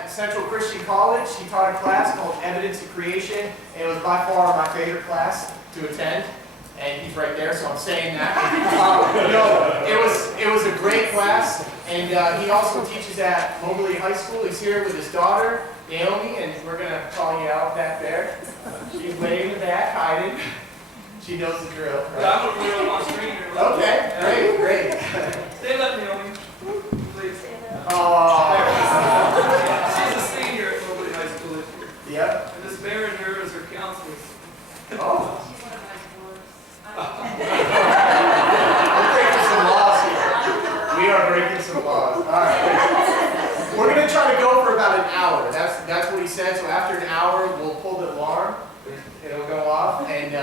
at Central Christian College. He taught a class called Evidence of Creation, and it was by far my favorite class to attend. And he's right there, so I'm saying that. It was a great class, and he also teaches at Moberly High School. He's here with his daughter, Naomi, and we're going to call you out back there. She's way in the back, hiding. She knows the drill. Right? Yeah, I'm going to put her on my screen here. Okay, great. Stand up, Naomi, please. She's a senior at Moberly High School this year. Yep. And this Baron here is her counselor. Oh. We're breaking some laws here. We are breaking some laws. All right. We're going to try to go for about an hour. That's what he said. So after an hour, we'll pull the alarm. It'll go off, and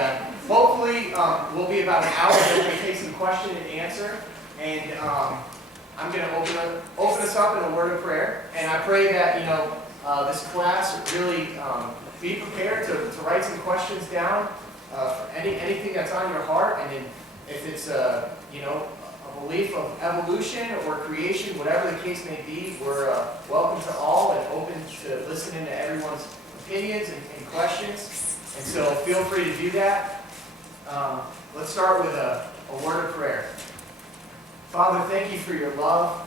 hopefully we'll be about an hour. We're going to take some question and answer, and I'm going to open us up in a word of prayer. And I pray that this class really be prepared to write some questions down. For anything that's on your heart, and if it's a belief of evolution or creation, whatever the case may be, we're welcome to all and open to listening to everyone's opinions and questions. And so feel free to do that. Let's start with a word of prayer. Father, thank you for your love.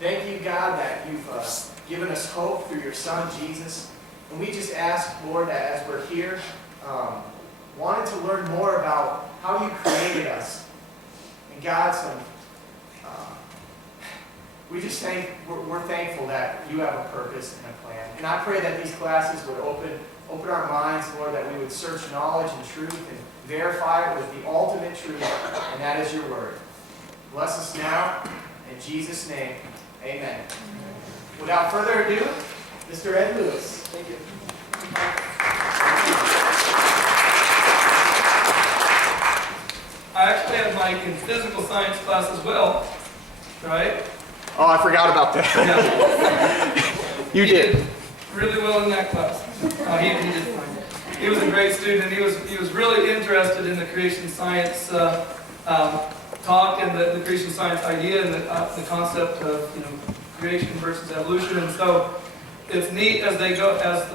Thank you, God, that you've given us hope through your Son, Jesus. And we just ask, Lord, that as we're here, wanted to learn more about how you created us. And God, we're thankful that you have a purpose and a plan. And I pray that these classes would open our minds, Lord, that we would search knowledge and truth and verify it with the ultimate truth, and that is your word. Bless us now, in Jesus' name, amen. Without further ado, Mr. Ed Lewis. Thank you. I actually had Mike in physical science class as well, right? Oh, I forgot about that. Yeah. You did. Really well in that class. He did fine. He was a great student. He was really interested in the creation science talk and the creation science idea and the concept of creation versus evolution. And so it's neat as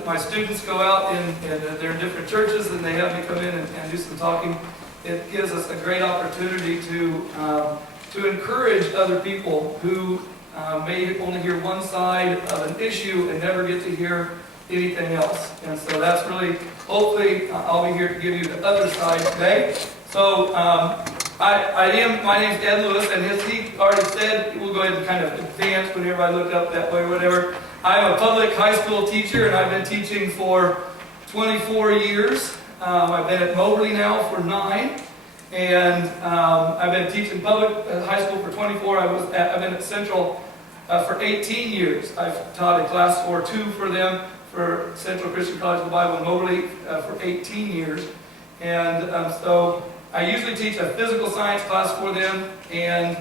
my students go out and they're in different churches and they have me come in and do some talking. It gives us a great opportunity to encourage other people who may only hear one side of an issue and never get to hear anything else. And so that's really, hopefully, I'll be here to give you the other side today. So my name's Ed Lewis, and as he already said, we'll go ahead and kind of advance whenever I look up that way or whatever. I'm a public high school teacher, and I've been teaching for 24 years. I've been at Moberly now for 9, and I've been teaching public high school for 24. I've been at Central for 18 years. I've taught a class 4-2 for them for Central Christian College of the Bible in Moberly for 18 years. And so I usually teach a physical science class for them, and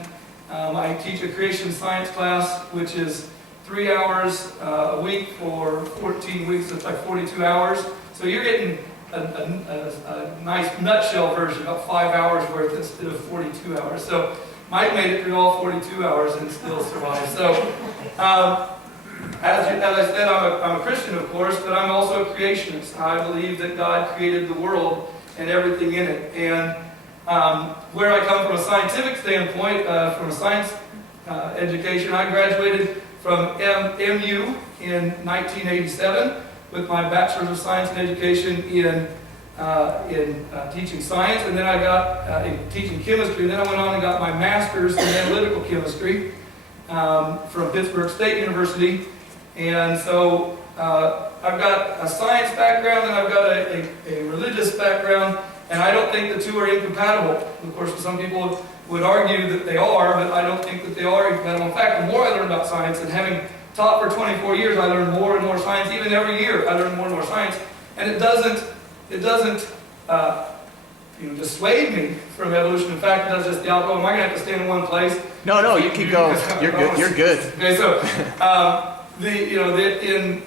I teach a creation science class, which is 3 hours a week for 14 weeks. It's like 42 hours. So you're getting a nice nutshell version, about 5 hours worth instead of 42 hours. So Mike made it through all 42 hours and still survived. So as I said, I'm a Christian, of course, but I'm also a creationist. I believe that God created the world and everything in it. And where I come from a scientific standpoint, from a science education, I graduated from MU in 1987 with my Bachelor's of Science and Education in teaching science, and then I got in teaching chemistry, and then I went on and got my Master's in Analytical Chemistry from Pittsburgh State University. And so I've got a science background and I've got a religious background, and I don't think the two are incompatible. Of course, some people would argue that they are, but I don't think that they are incompatible. In fact, the more I learn about science, and having taught for 24 years, I learn more and more science. Even every year, I learn more and more science, and it doesn't dissuade me from evolution. In fact, it does just the opposite. Am I going to have to stand in one place? No, you can go. You're good. You're good. Okay, so it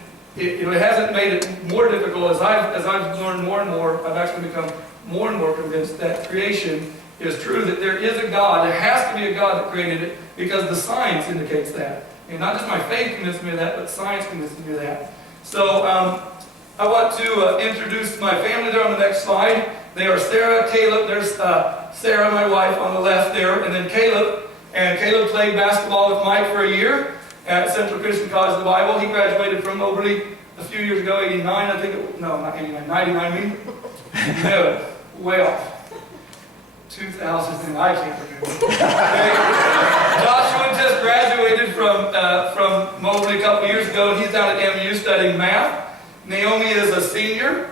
hasn't made it more difficult as I've learned more and more. I've actually become more and more convinced that creation is true. That there is a God. There has to be a God that created it, because the science indicates that. And not just my faith convinced me of that, but science convinced me of that. So I want to introduce my family there on the next slide. They are Sarah, Caleb. There's Sarah, my wife, on the left there, and then Caleb. And Caleb played basketball with Mike for a year at Central Christian College of the Bible. He graduated from Moberly a few years ago, 89, I think. No, not 89, 99, I mean. No, way off. 2000, I can't remember. Okay. Joshua just graduated from Moberly a couple years ago, and he's down at MU studying math. Naomi is a senior,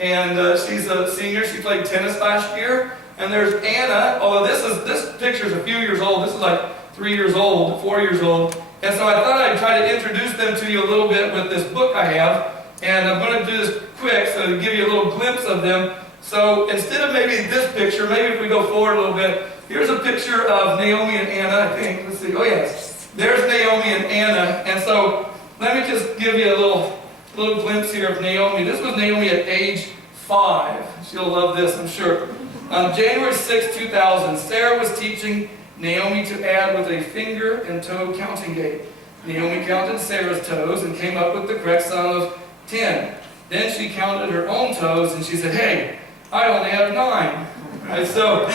and she's a senior. She played tennis last year. And there's Anna. Although this picture's a few years old. This is like 3 years old, 4 years old. And so I thought I'd try to introduce them to you a little bit with this book I have. And I'm going to do this quick so to give you a little glimpse of them. So instead of maybe this picture, maybe if we go forward a little bit, here's a picture of Naomi and Anna, I think. Let's see. Oh, yes. There's Naomi and Anna. And so let me just give you a little glimpse here of Naomi. This was Naomi at age 5. She'll love this, I'm sure. On January 6, 2000, Sarah was teaching Naomi to add with a finger and toe counting gate. Naomi counted Sarah's toes and came up with the correct sum of 10. Then she counted her own toes and she said, "Hey, I only have 9. Right, so,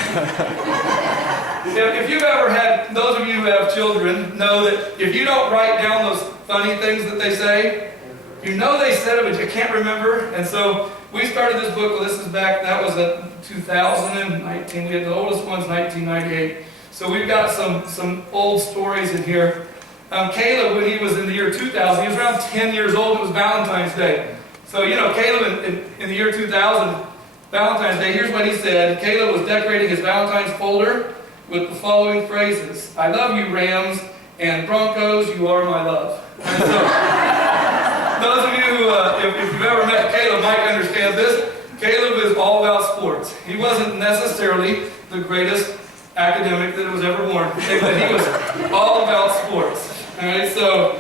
if you've ever had, those of you who have children know that if you don't write down those funny things that they say, you know they said it, but you can't remember. And so we started this book, well, this is back, that was at 2019, we had the oldest one's 1998. So we've got some old stories in here. Caleb, when he was in the year 2000, he was around 10 years old, it was Valentine's Day. So, you know, Caleb in the year 2000, Valentine's Day, here's what he said. Caleb was decorating his Valentine's folder with the following phrases: "I love you, Rams, and Broncos, you are my love." And so, those of you who, if you've ever met Caleb, might understand this. Caleb is all about sports. He wasn't necessarily the greatest academic that was ever born, but he was all about sports. All right, so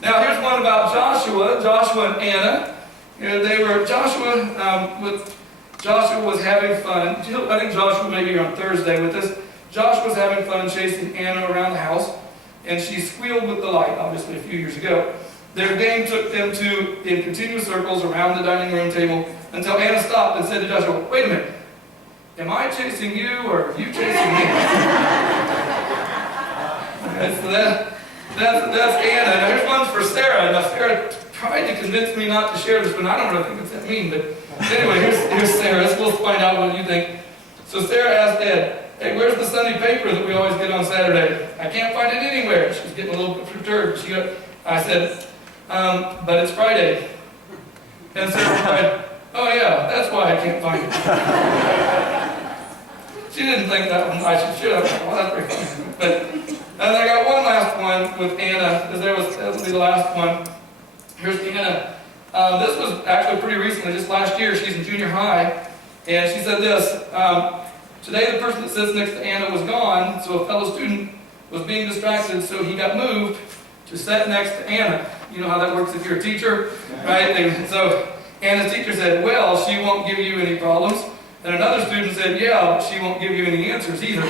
now here's one about Joshua and Anna. You know, they were Joshua was having fun. I think Joshua may be here on Thursday with this. Joshua was having fun chasing Anna around the house, and she squealed with delight, obviously a few years ago. Their game took them in continuous circles around the dining room table until Anna stopped and said to Joshua, "Wait a minute, am I chasing you or are you chasing me?" Okay, so that's Anna. Now here's one for Sarah. Now Sarah tried to convince me not to share this, but I don't really think it's that mean. But anyway, here's Sarah. We'll find out what you think. So Sarah asked Ed, "Hey, where's the Sunday paper that we always get on Saturday?" "I can't find it anywhere." She was getting a little bit perturbed. I said, "But it's Friday." And Sarah replied, "Oh yeah, that's why I can't find it." She didn't think that one. I should have. Well, that's pretty funny. But and I got one last one with Anna, because that will be the last one. Here's Anna. This was actually pretty recently, just last year. She's in junior high, and she said this: "Today the person that sits next to Anna was gone, so a fellow student was being distracted, so he got moved to sit next to Anna." You know how that works if you're a teacher, right? And so Anna's teacher said, "Well, she won't give you any problems." And another student said, "Yeah, but she won't give you any answers either."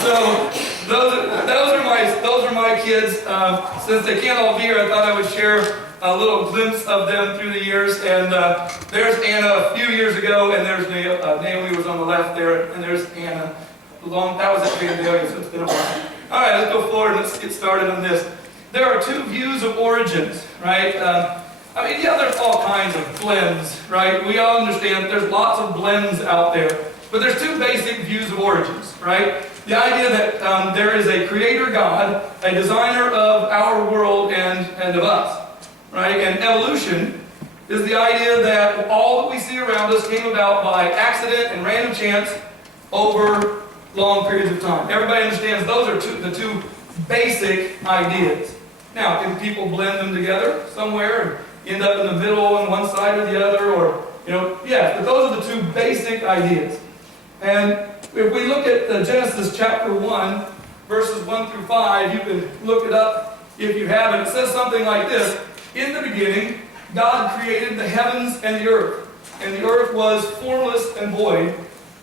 So those are my kids. Since they can't all be here, I thought I would share a little glimpse of them through the years. And there's Anna a few years ago, and there's Naomi was on the left there, and there's Anna. That was at Vandalia, so it's been a while. All right, let's go forward and let's get started on this. There are two views of origins, right? There's all kinds of blends, right? We all understand there's lots of blends out there. But there's two basic views of origins, right? The idea that there is a creator God, a designer of our world and of us, right? And evolution is the idea that all that we see around us came about by accident and random chance over long periods of time. Everybody understands those are the two basic ideas. Now, can people blend them together somewhere and end up in the middle on one side or the other? Or, yeah, but those are the two basic ideas. And if we look at Genesis chapter 1, verses 1 through 5, you can look it up if you haven't. It says something like this: "In the beginning, God created the heavens and the earth, and the earth was formless and void.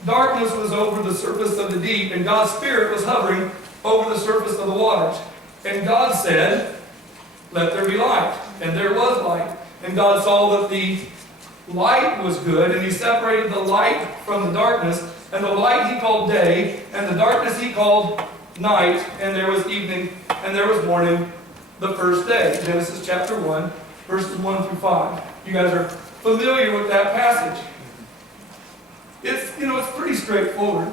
Darkness was over the surface of the deep, and God's Spirit was hovering over the surface of the waters. And God said, let there be light. And there was light. And God saw that the light was good, and He separated the light from the darkness. And the light He called day, and the darkness He called night. And there was evening, and there was morning, the first day. Genesis chapter 1, verses 1 through 5. You guys are familiar with that passage. It's pretty straightforward.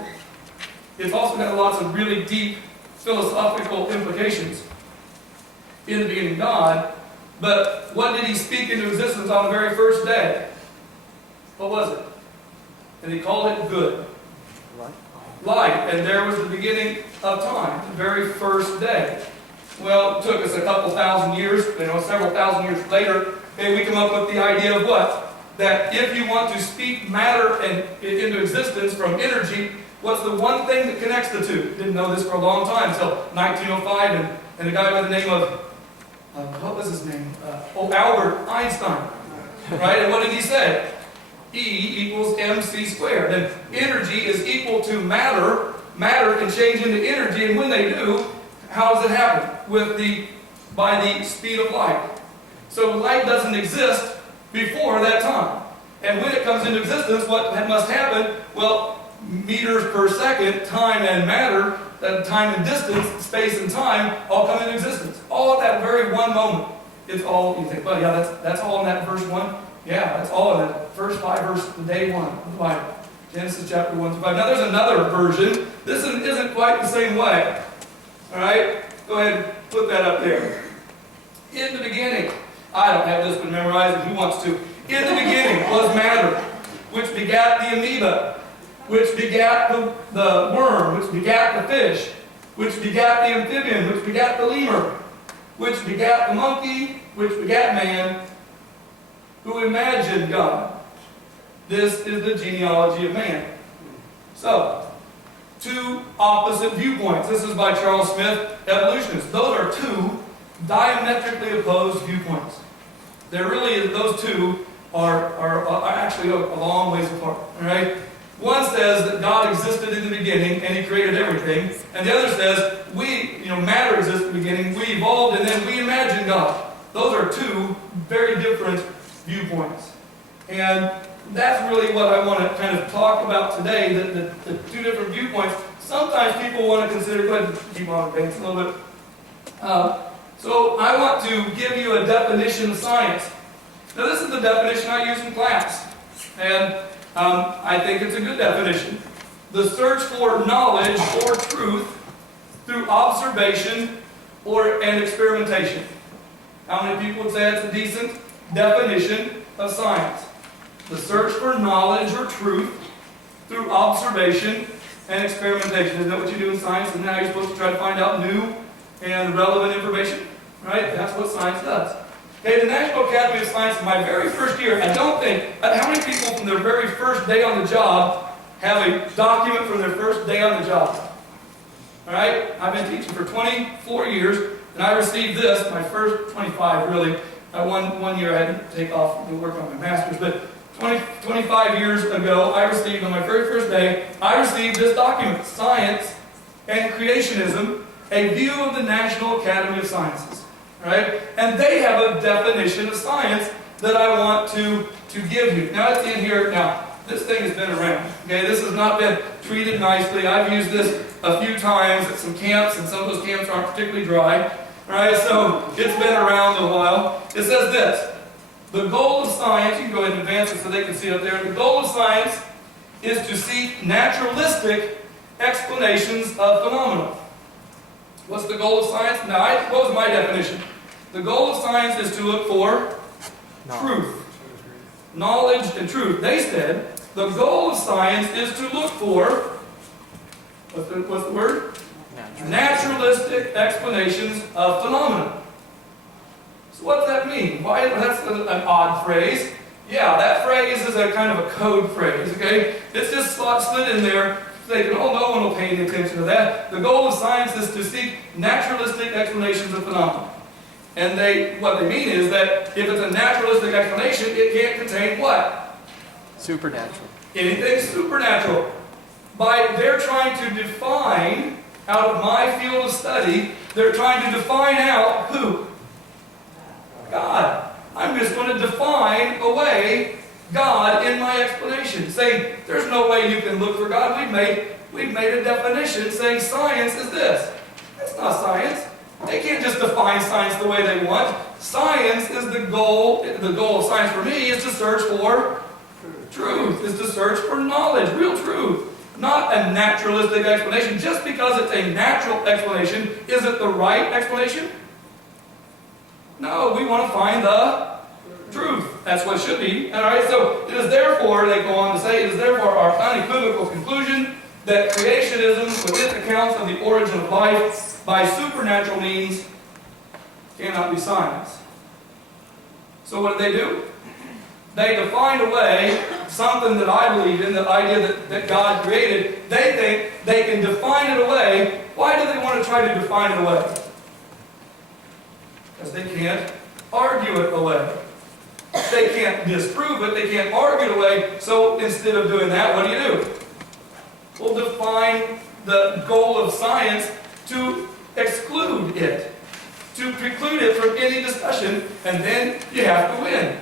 It's also got lots of really deep philosophical implications. In the beginning, God, but what did He speak into existence on the very first day? What was it? And He called it good. Light. And there was the beginning of time, the very first day. Well, it took us a couple thousand years, several thousand years later, and we come up with the idea of what? That if you want to speak matter into existence from energy, what's the one thing that connects the two? Didn't know this for a long time, until 1905, and a guy by the name of, what was his name? Albert Einstein. Right? And what did he say? E equals mc squared. And energy is equal to matter. Matter can change into energy, and when they do, how does it happen? By the speed of light. So light doesn't exist before that time. And when it comes into existence, what must happen? Well, meters per second, time and matter, that time and distance, space and time, all come into existence. All at that very one moment. It's all, you think, well, yeah, that's all in that verse 1. Yeah, that's all in that first 5 verses of day 1 of the Bible. Genesis chapter 1 through 5. Now there's another version. This isn't quite the same way. All right? Go ahead and put that up there. In the beginning, I don't have this one memorized, and who wants to? In the beginning was matter, which begat the amoeba, which begat the worm, which begat the fish, which begat the amphibian, which begat the lemur, which begat the monkey, which begat man, who imagined God. This is the genealogy of man. So, 2 opposite viewpoints. This is by Charles Smith, evolutionists. Those are 2 diametrically opposed viewpoints. There really is, those 2 are actually a long ways apart. All right? One says that God existed in the beginning and He created everything, and the other says matter exists in the beginning, we evolved, and then we imagined God. Those are 2 very different viewpoints. And that's really what I want to kind of talk about today, the 2 different viewpoints. Sometimes people want to consider, go ahead and keep on advancing a little bit. So I want to give you a definition of science. Now this is the definition I use in class, and I think it's a good definition. The search for knowledge or truth through observation and experimentation. How many people would say that's a decent definition of science? The search for knowledge or truth through observation and experimentation. Isn't that what you do in science? And now you're supposed to try to find out new and relevant information? Right? That's what science does. Okay, the National Academy of Science, in my very first year, I don't think, how many people from their very first day on the job have a document from their first day on the job? All right? I've been teaching for 24 years, and I received this, my first 25 really. One year I had to take off to work on my master's, but 25 years ago, I received, on my very first day, I received this document, Science and Creationism, a View of the National Academy of Sciences. Right? And they have a definition of science that I want to give you. Now it's in here. Now, this thing has been around. Okay, this has not been treated nicely. I've used this a few times at some camps, and some of those camps aren't particularly dry. Right? So it's been around a while. It says this: the goal of science, you can go ahead and advance it so they can see it up there. The goal of science is to seek naturalistic explanations of phenomena. What's the goal of science? Now, what was my definition? The goal of science is to look for truth. Knowledge and truth. They said the goal of science is to look for, what's the word? Naturalistic explanations of phenomena. So what does that mean? Why? That's an odd phrase. Yeah, that phrase is a kind of a code phrase, okay? It's just slid in there thinking, oh, no one will pay any attention to that. The goal of science is to seek naturalistic explanations of phenomena. And what they mean is that if it's a naturalistic explanation, it can't contain what? Supernatural. Anything supernatural. They're trying to define out of my field of study, they're trying to define out who? God. I'm just going to define away God in my explanation, saying there's no way you can look for God. We've made a definition saying science is this. It's not science. They can't just define science the way they want. Science is the goal. The goal of science for me is to search for truth, is to search for knowledge, real truth. Not a naturalistic explanation. Just because it's a natural explanation, is it the right explanation? No, we want to find the truth. That's what it should be. Alright, so it is therefore, they go on to say, it is therefore our unequivocal conclusion that creationism, with its accounts of the origin of life by supernatural means, cannot be science. So what did they do? They defined away something that I believe in, the idea that God created. They think they can define it away. Why do they want to try to define it away? Because they can't argue it away. They can't disprove it. They can't argue it away. So instead of doing that, what do? We'll define the goal of science to exclude it, to preclude it from any discussion, and then you have to win.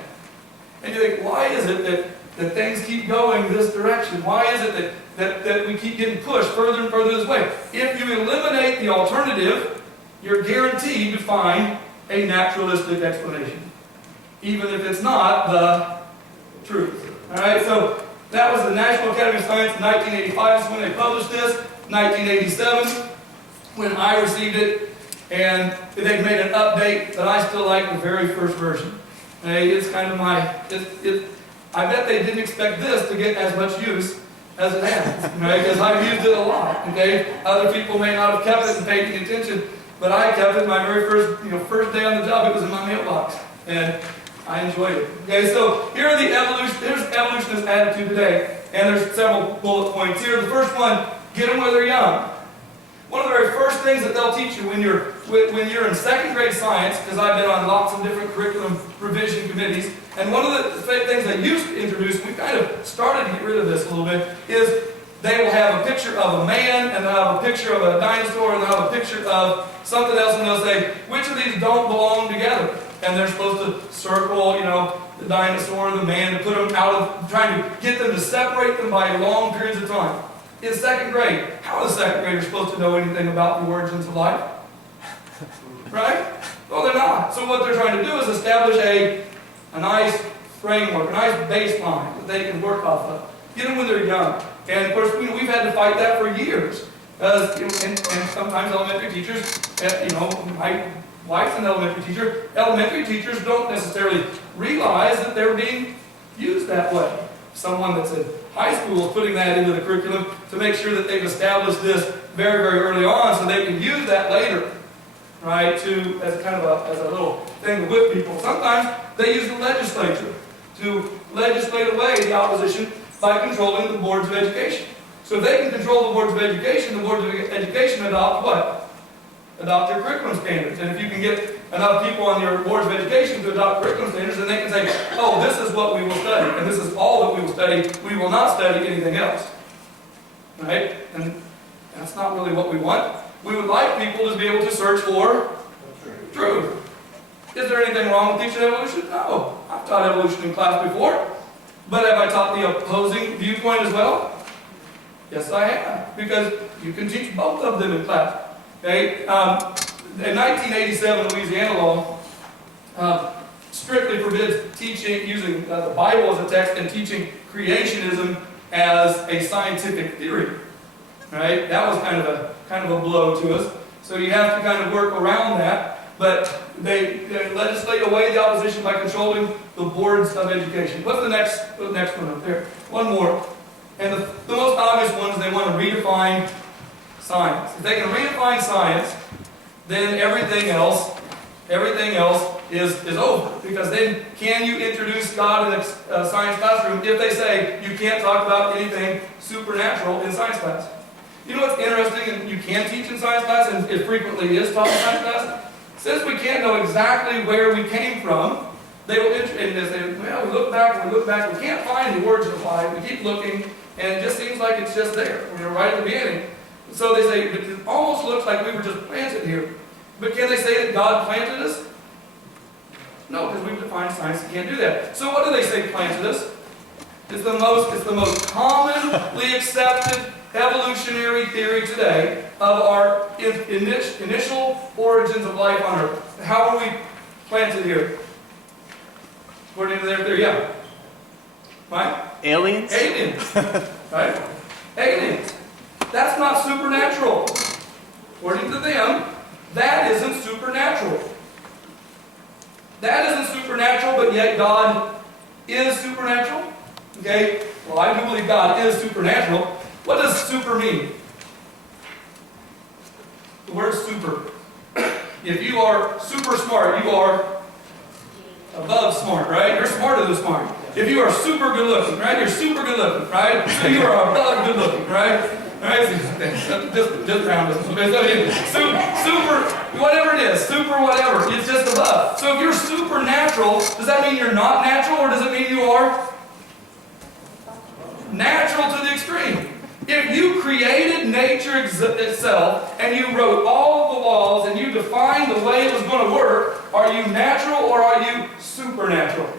And you think, why is it that things keep going this direction? Why is it that we keep getting pushed further and further this way? If you eliminate the alternative, you're guaranteed to find a naturalistic explanation, even if it's not the truth. Alright, so that was the National Academy of Science in 1985 is when they published this. 1987, when I received it, and they've made an update, but I still like the very first version. It's kind of my, I bet they didn't expect this to get as much use as it has, because I've used it a lot, okay? Other people may not have kept it and paid any attention, but I kept it my very first day on the job. It was in my mailbox, and I enjoyed it. Okay, so here are the here's evolutionist attitude today, and there's several bullet points here. The first one, get them when they're young. One of the very first things that they'll teach you when you're in second grade science, because I've been on lots of different curriculum revision committees, and one of the things they used to introduce, we kind of started to get rid of this a little bit, is they will have a picture of a man, and they'll have a picture of a dinosaur, and they'll have a picture of something else, and they'll say, which of these don't belong together? And they're supposed to circle, the dinosaur and the man, to put them out of, trying to get them to separate them by long periods of time. In second grade, how are the second graders supposed to know anything about the origins of life? Right? Well, they're not. So what they're trying to do is establish a nice framework, a nice baseline that they can work off of. Get them when they're young. And of course, we've had to fight that for years. And sometimes elementary teachers, my wife's an elementary teacher. Elementary teachers don't necessarily realize that they're being used that way. Someone that's in high school is putting that into the curriculum to make sure that they've established this very, very early on so they can use that later, right, as kind of as a little thing to whip people. Sometimes they use the legislature to legislate away the opposition by controlling the boards of education. So if they can control the boards of education adopt what? Adopt their curriculum standards. And if you can get enough people on your boards of education to adopt curriculum standards, then they can say, oh, this is what we will study, and this is all that we will study. We will not study anything else. Right? And that's not really what we want. We would like people to be able to search for truth. Is there anything wrong with teaching evolution? No. I've taught evolution in class before. But have I taught the opposing viewpoint as well? Yes, I have. Because you can teach both of them in class. Okay? In 1987, Louisiana law strictly forbids teaching, using the Bible as a text and teaching creationism as a scientific theory. Right? That was kind of a blow to us. So you have to kind of work around that. But they legislate away the opposition by controlling the boards of education. What's the next one up there? One more. And the most obvious one is they want to redefine science. If they can redefine science, then everything else is over. Because then, can you introduce God in a science classroom if they say you can't talk about anything supernatural in science class? You know what's interesting, and you can teach in science class, and it frequently is taught in science class? Since we can't know exactly where we came from, they will say, well, we look back, we can't find the origin of life, we keep looking, and it just seems like it's just there. Right at the beginning. So they say, it almost looks like we were just planted here. But can they say that God planted us? No, because we've defined science that can't do that. So what do they say planted us? It's the most commonly accepted evolutionary theory today of our initial origins of life on Earth. How are we planted here? According to their theory, yeah. Right? Aliens? Aliens. Right? Aliens. That's not supernatural. According to them, that isn't supernatural. That isn't supernatural, but yet God is supernatural. Okay? Well, I do believe God is supernatural. What does super mean? The word super. If you are super smart, you are above smart, right? You're smarter than smart. If you are super good looking, right? You're super good looking, right? So you are above good looking, right? Right? Just round this. Super, whatever it is, super whatever, it's just above. So if you're supernatural, does that mean you're not natural, or does it mean you are natural to the extreme? If you created nature itself, and you wrote all of the laws, and you defined the way it was going to work, are you natural or are you supernatural?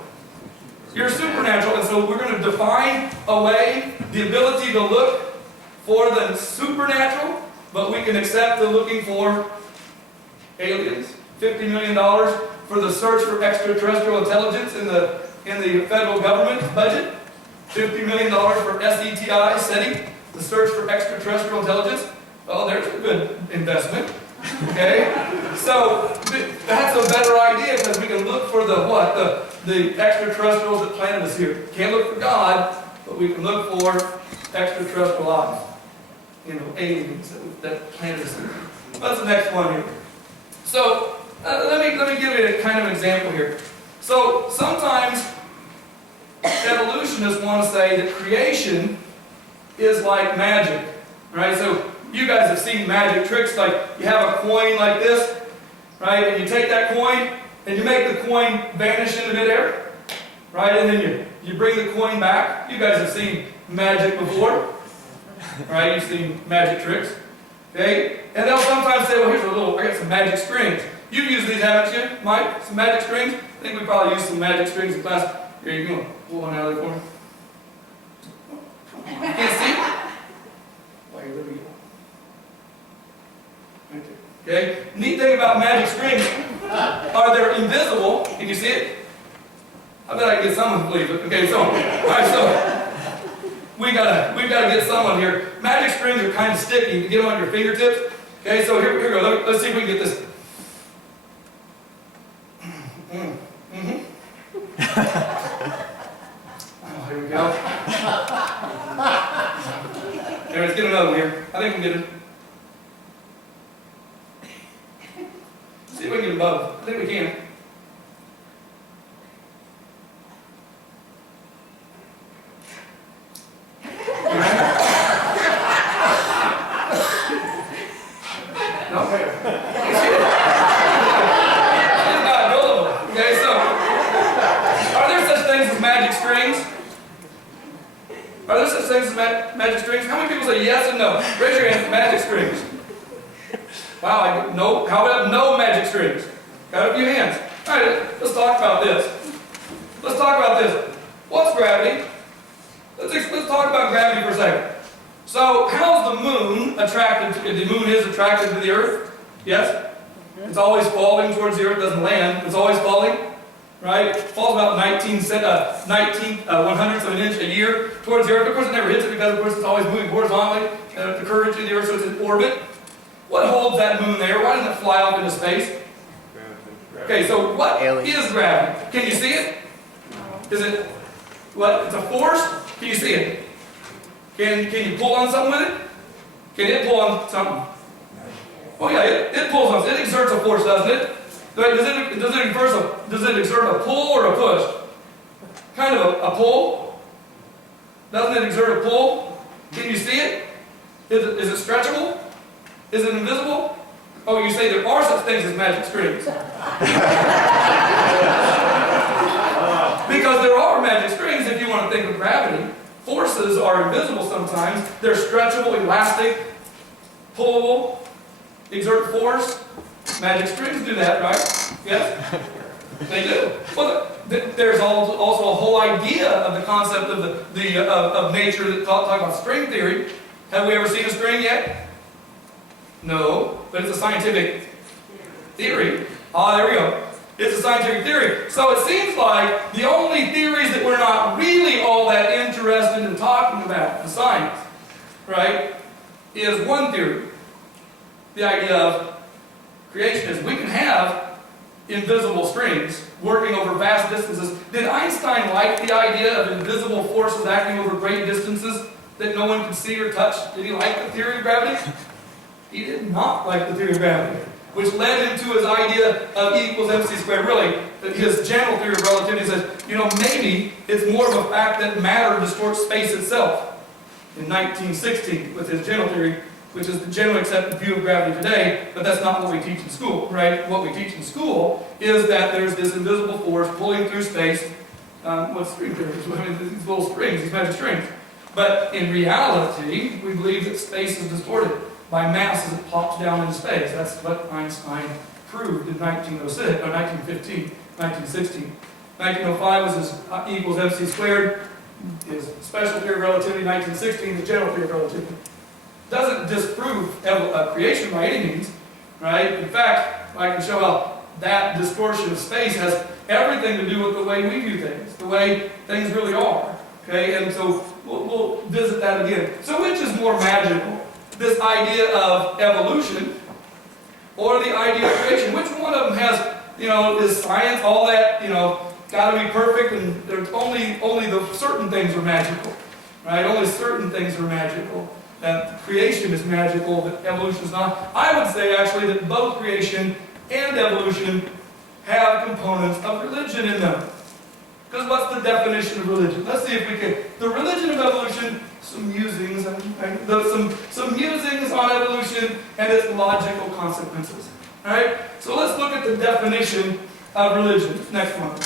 You're supernatural, and so we're going to define away the ability to look for the supernatural, but we can accept the looking for aliens. $50 million for the search for extraterrestrial intelligence in the federal government budget. $50 million for SETI, SETI, the search for extraterrestrial intelligence. Well, there's a good investment. Okay? So that's a better idea, because we can look for the what? The extraterrestrials that planted us here. Can't look for God, but we can look for extraterrestrial lives. Aliens that planted us here. What's the next one here? So let me give you a kind of an example here. So sometimes evolutionists want to say that creation is like magic, right? So you guys have seen magic tricks, like you have a coin like this, right? And you take that coin and you make the coin vanish into midair, right? And then you bring the coin back. You guys have seen magic before, right? You've seen magic tricks, okay? And they'll sometimes say, well, here's I got some magic strings. You've used these, haven't you, Mike? Some magic strings? I think we probably used some magic strings in class. Here you go. Pull one out of there for me. You can't see it? Well, here, there we go. Right there. Okay? Neat thing about magic strings are they're invisible. Can you see it? I bet I can get someone to believe it. Okay, so, all right, so we've got to get someone here. Magic strings are kind of sticky. You can get them on your fingertips. Okay, so here we go. Let's see if we can get this. Oh, here we go. There, let's get another one here. I think we can get it. See if we can get them both. I think we can. Are there such things as magic strings? How many people say yes and no? Raise your hand. Magic strings. Wow, no. How about no magic strings? Got a few hands. All right, let's talk about this. Let's talk about this. What's gravity? Let's talk about gravity for a second. So, how's the moon attracted to, the moon is attracted to the earth? Yes? It's always falling towards the earth, doesn't land. It's always falling. Right? It falls about 19 one-hundredths of an inch a year towards the earth. Of course, it never hits it because, of course, it's always moving horizontally, the curvature of the earth, so it's in orbit. What holds that moon there? Why doesn't it fly off into space? Okay, so what is gravity? Can you see it? Is it what? It's a force? Can you see it? Can you pull on something with it? Can it pull on something? Oh yeah, it pulls on. It exerts a force, doesn't it? Does it exert a pull or a push? Kind of a pull. Doesn't it exert a pull? Can you see it? Is it stretchable? Is it invisible? Oh, you say there are such things as magic strings. Because there are magic strings if you want to think of gravity. Forces are invisible sometimes. They're stretchable, elastic. pullable, exert force. Magic strings do that, right? Yes? They do. Well, there's also a whole idea of the concept of of nature that talk about string theory. Have we ever seen a string yet? No, but it's a scientific theory. Ah, there we go. It's a scientific theory. So it seems like the only theories that we're not really all that interested in talking about in science, right, is one theory. The idea of creationism. We can have invisible strings working over vast distances. Did Einstein like the idea of invisible forces acting over great distances that no one could see or touch? Did he like the theory of gravity? He did not like the theory of gravity, which led him to his idea of E equals mc squared. Really, his general theory of relativity says, maybe it's more of a fact that matter distorts space itself. In 1916, with his general theory, which is the generally accepted view of gravity today, but that's not what we teach in school, right? What we teach in school is that there's this invisible force pulling through space. What's string theory? I mean, these little strings, these magic strings. But in reality, we believe that space is distorted by mass as it pops down into space. That's what Einstein proved in 1906, or 1915, 1916. 1905 was his E equals mc squared, his special theory of relativity. 1916, the general theory of relativity. Doesn't disprove creation by any means, right? In fact, I can show how that distortion of space has everything to do with the way we view things, the way things really are, okay? And so we'll visit that again. So which is more magical? This idea of evolution or the idea of creation? Which one of them has, is science, all that, got to be perfect, and there's only the certain things are magical, right? Only certain things are magical. That creation is magical, that evolution is not. I would say actually that both creation and evolution have components of religion in them. Because what's the definition of religion? Let's see if we can. The religion of evolution, some musings, some musings on evolution and its logical consequences. Alright? So let's look at the definition of religion. Next one.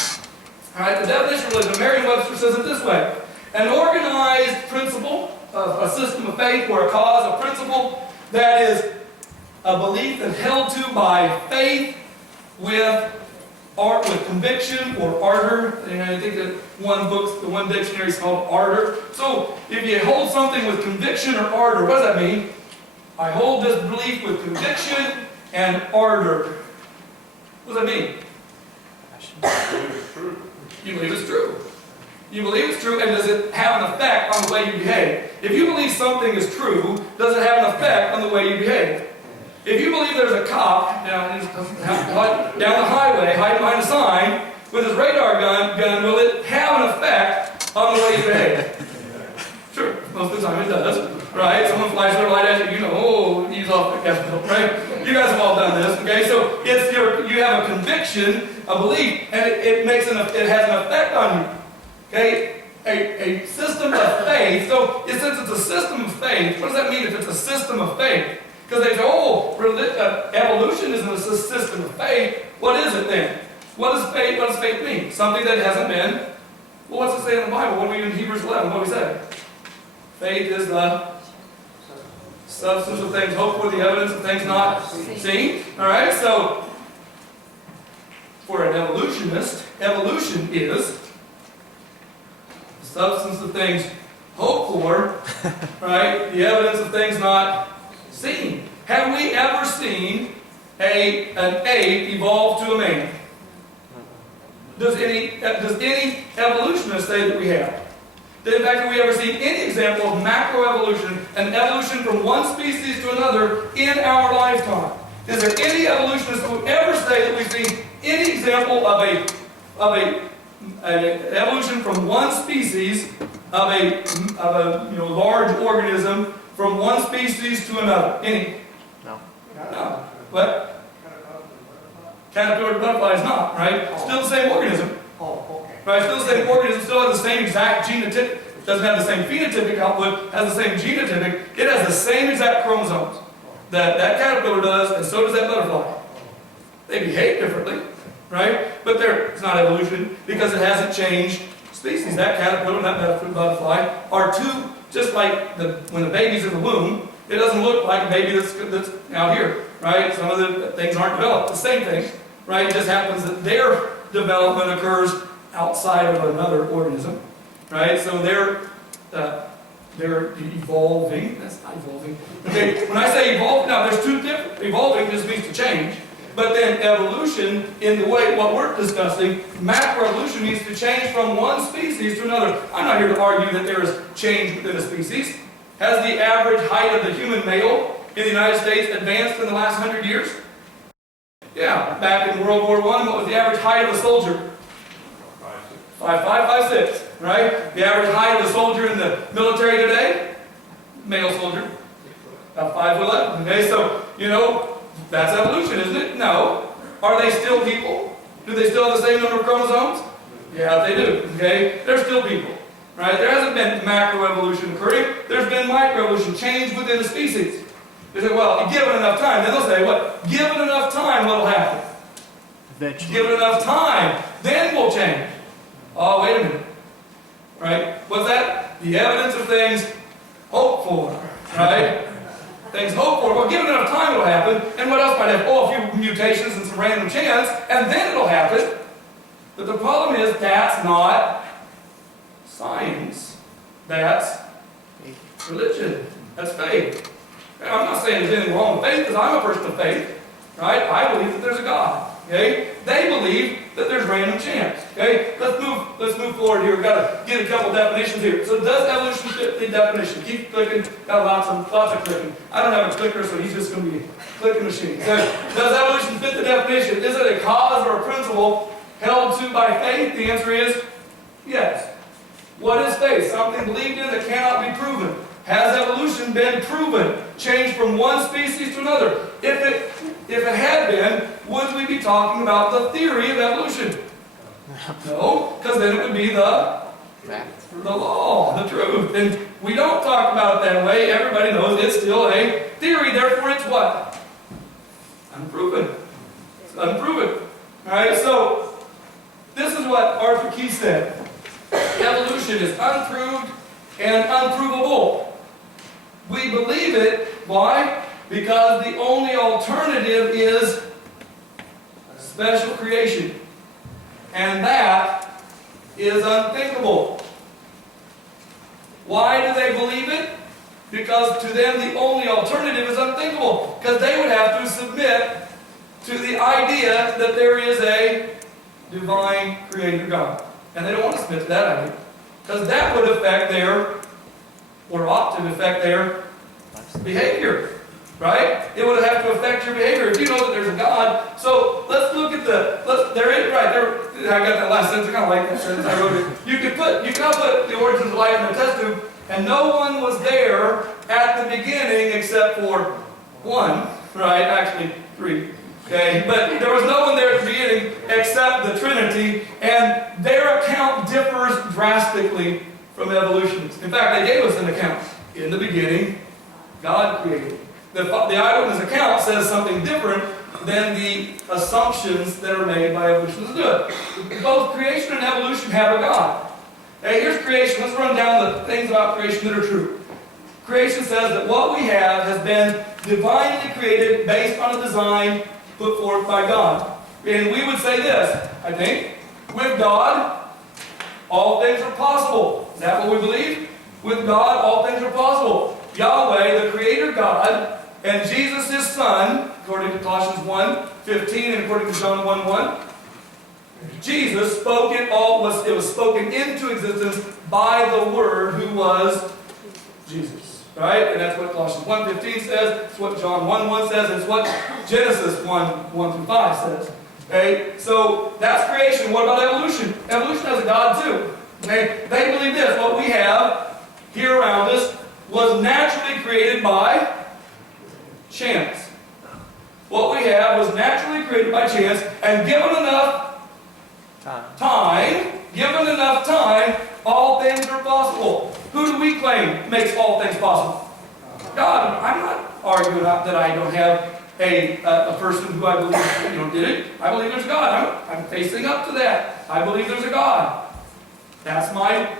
Alright, the definition of religion. Merriam-Webster says it this way. An organized principle, a system of faith or a cause, a principle that is a belief that's held to by faith with conviction or ardor. And I think that the one dictionary is called ardor. So if you hold something with conviction or ardor, what does that mean? I hold this belief with conviction and ardor. What does that mean? You believe it's true. You believe it's true, and does it have an effect on the way you behave? If you believe something is true, does it have an effect on the way you behave? If you believe there's a cop down the highway, hiding behind a sign, with his radar gun, will it have an effect on the way you behave? Sure, most of the time it does, right? Someone flashes their light at you, oh, ease off the gas pedal, right? You guys have all done this, okay? So you have a conviction, a belief, and it has an effect on you. Okay, a system of faith. So since it's a system of faith, what does that mean if it's a system of faith? Because they say, evolution isn't a system of faith. What is it then? What does faith mean? Something that hasn't been. Well, what's it say in the Bible? What do we in Hebrews 11? What do we say? Faith is the substance of things hoped for, the evidence of things not seen. All right, so for an evolutionist, evolution is substance of things hoped for, right? The evidence of things not seen. Have we ever seen an ape evolve to a man? Does any evolutionist say that we have? In fact, have we ever seen any example of macroevolution, an evolution from one species to another in our lifetime? Is there any evolutionist who would ever say that we've seen any example of an evolution from one species of a large organism from one species to another? Any? No. What? Caterpillar to butterfly is not, right? Still the same organism. Right? Still the same organism, still has the same exact genotypic. Doesn't have the same phenotypic output, has the same genotypic. It has the same exact chromosomes that caterpillar does, and so does that butterfly. They behave differently, right? But it's not evolution because it hasn't changed species. That caterpillar and that butterfly are two, just like when the baby's in the womb, It doesn't look like a baby that's out here, right? Some of the things aren't developed. The same thing, right? It just happens that their development occurs outside of another organism, right? So they're evolving. That's not evolving. Okay, when I say evolve, now there's two different. Evolving just means to change. But then evolution, in the way what we're discussing, macroevolution means to change from one species to another. I'm not here to argue that there is change within a species. Has the average height of the human male in the United States advanced in the last 100 years? Yeah, back in World War I, what was the average height of a soldier? 5'5", 5'6", right? The average height of a soldier in the military today? Male soldier, about 5'11". Okay, so, you know, that's evolution, isn't it? No. Are they still people? Do they still have the same number of chromosomes? Yeah, they do. Okay? They're still people. Right? There hasn't been macroevolution occurring. There's been microevolution, change within the species. They say, well, given enough time. Then they'll say, what? Given enough time, what will happen? Eventually. Given enough time, then we'll change. Oh, wait a minute. Right? What's that? The evidence of things hoped for. Right? Things hoped for. Well, given enough time, it'll happen. And what else might happen? Oh, a few mutations and some random chance, and then it'll happen. But the problem is, that's not science. That's religion. That's faith. And I'm not saying there's anything wrong with faith, because I'm a person of faith. Right? I believe that there's a God. Okay? They believe that there's random chance. Okay? Let's move forward here. We've got to get a couple definitions here. So does evolution fit the definition? Keep clicking. Got lots of clicking. I don't have a clicker, so he's just going to be a clicking machine. So does evolution fit the definition? Is it a cause or a principle held to by faith? The answer is yes. What is faith? Something believed in that cannot be proven. Has evolution been proven? Changed from one species to another? If it had been, would we be talking about the theory of evolution? No, because then it would be the law, the truth. And we don't talk about it that way. Everybody knows it's still a theory. Therefore, it's what? Unproven. It's unproven. All right, so this is what Arthur Key said. Evolution is unproved and unprovable. We believe it. Why? Because the only alternative is special creation. And that is unthinkable. Why do they believe it? Because to them the only alternative is unthinkable. Because they would have to submit to the idea that there is a divine creator God. And they don't want to submit to that idea. Because that would affect or ought to affect their behavior. Right? It would have to affect your behavior if you know that there's a God. So let's look at I got that last sentence. I kind of like that sentence. I wrote it. You can put the origins of life in a test tube, and no one was there at the beginning except for one. Right? Actually, three. Okay? But there was no one there at the beginning except the Trinity, and their account differs drastically from evolution's. In fact, they gave us an account. In the beginning, God created. The eyewitness account says something different than the assumptions that are made by evolutionists do it. Both creation and evolution have a God. Okay, here's creation. Let's run down the things about creation that are true. Creation says that what we have has been divinely created based on a design put forth by God. And we would say this, I think, with God, all things are possible. Is that what we believe? With God, all things are possible. Yahweh, the Creator God, and Jesus, His Son, according to Colossians 1:15 and according to John 1:1, Jesus spoke it was spoken into existence by the Word who was Jesus. Right? And that's what Colossians 1:15 says, it's what John 1:1 says, it's what Genesis 1:1-5 says. Okay? So that's creation. What about evolution? Evolution has a God too. Okay? They believe this. What we have here around us was naturally created by chance. What we have was naturally created by chance, and given enough time, all things are possible. Who do we claim makes all things possible? God. I'm not arguing that I don't have a person who I believe did it. I believe there's God. I'm facing up to that. I believe there's a God. That's my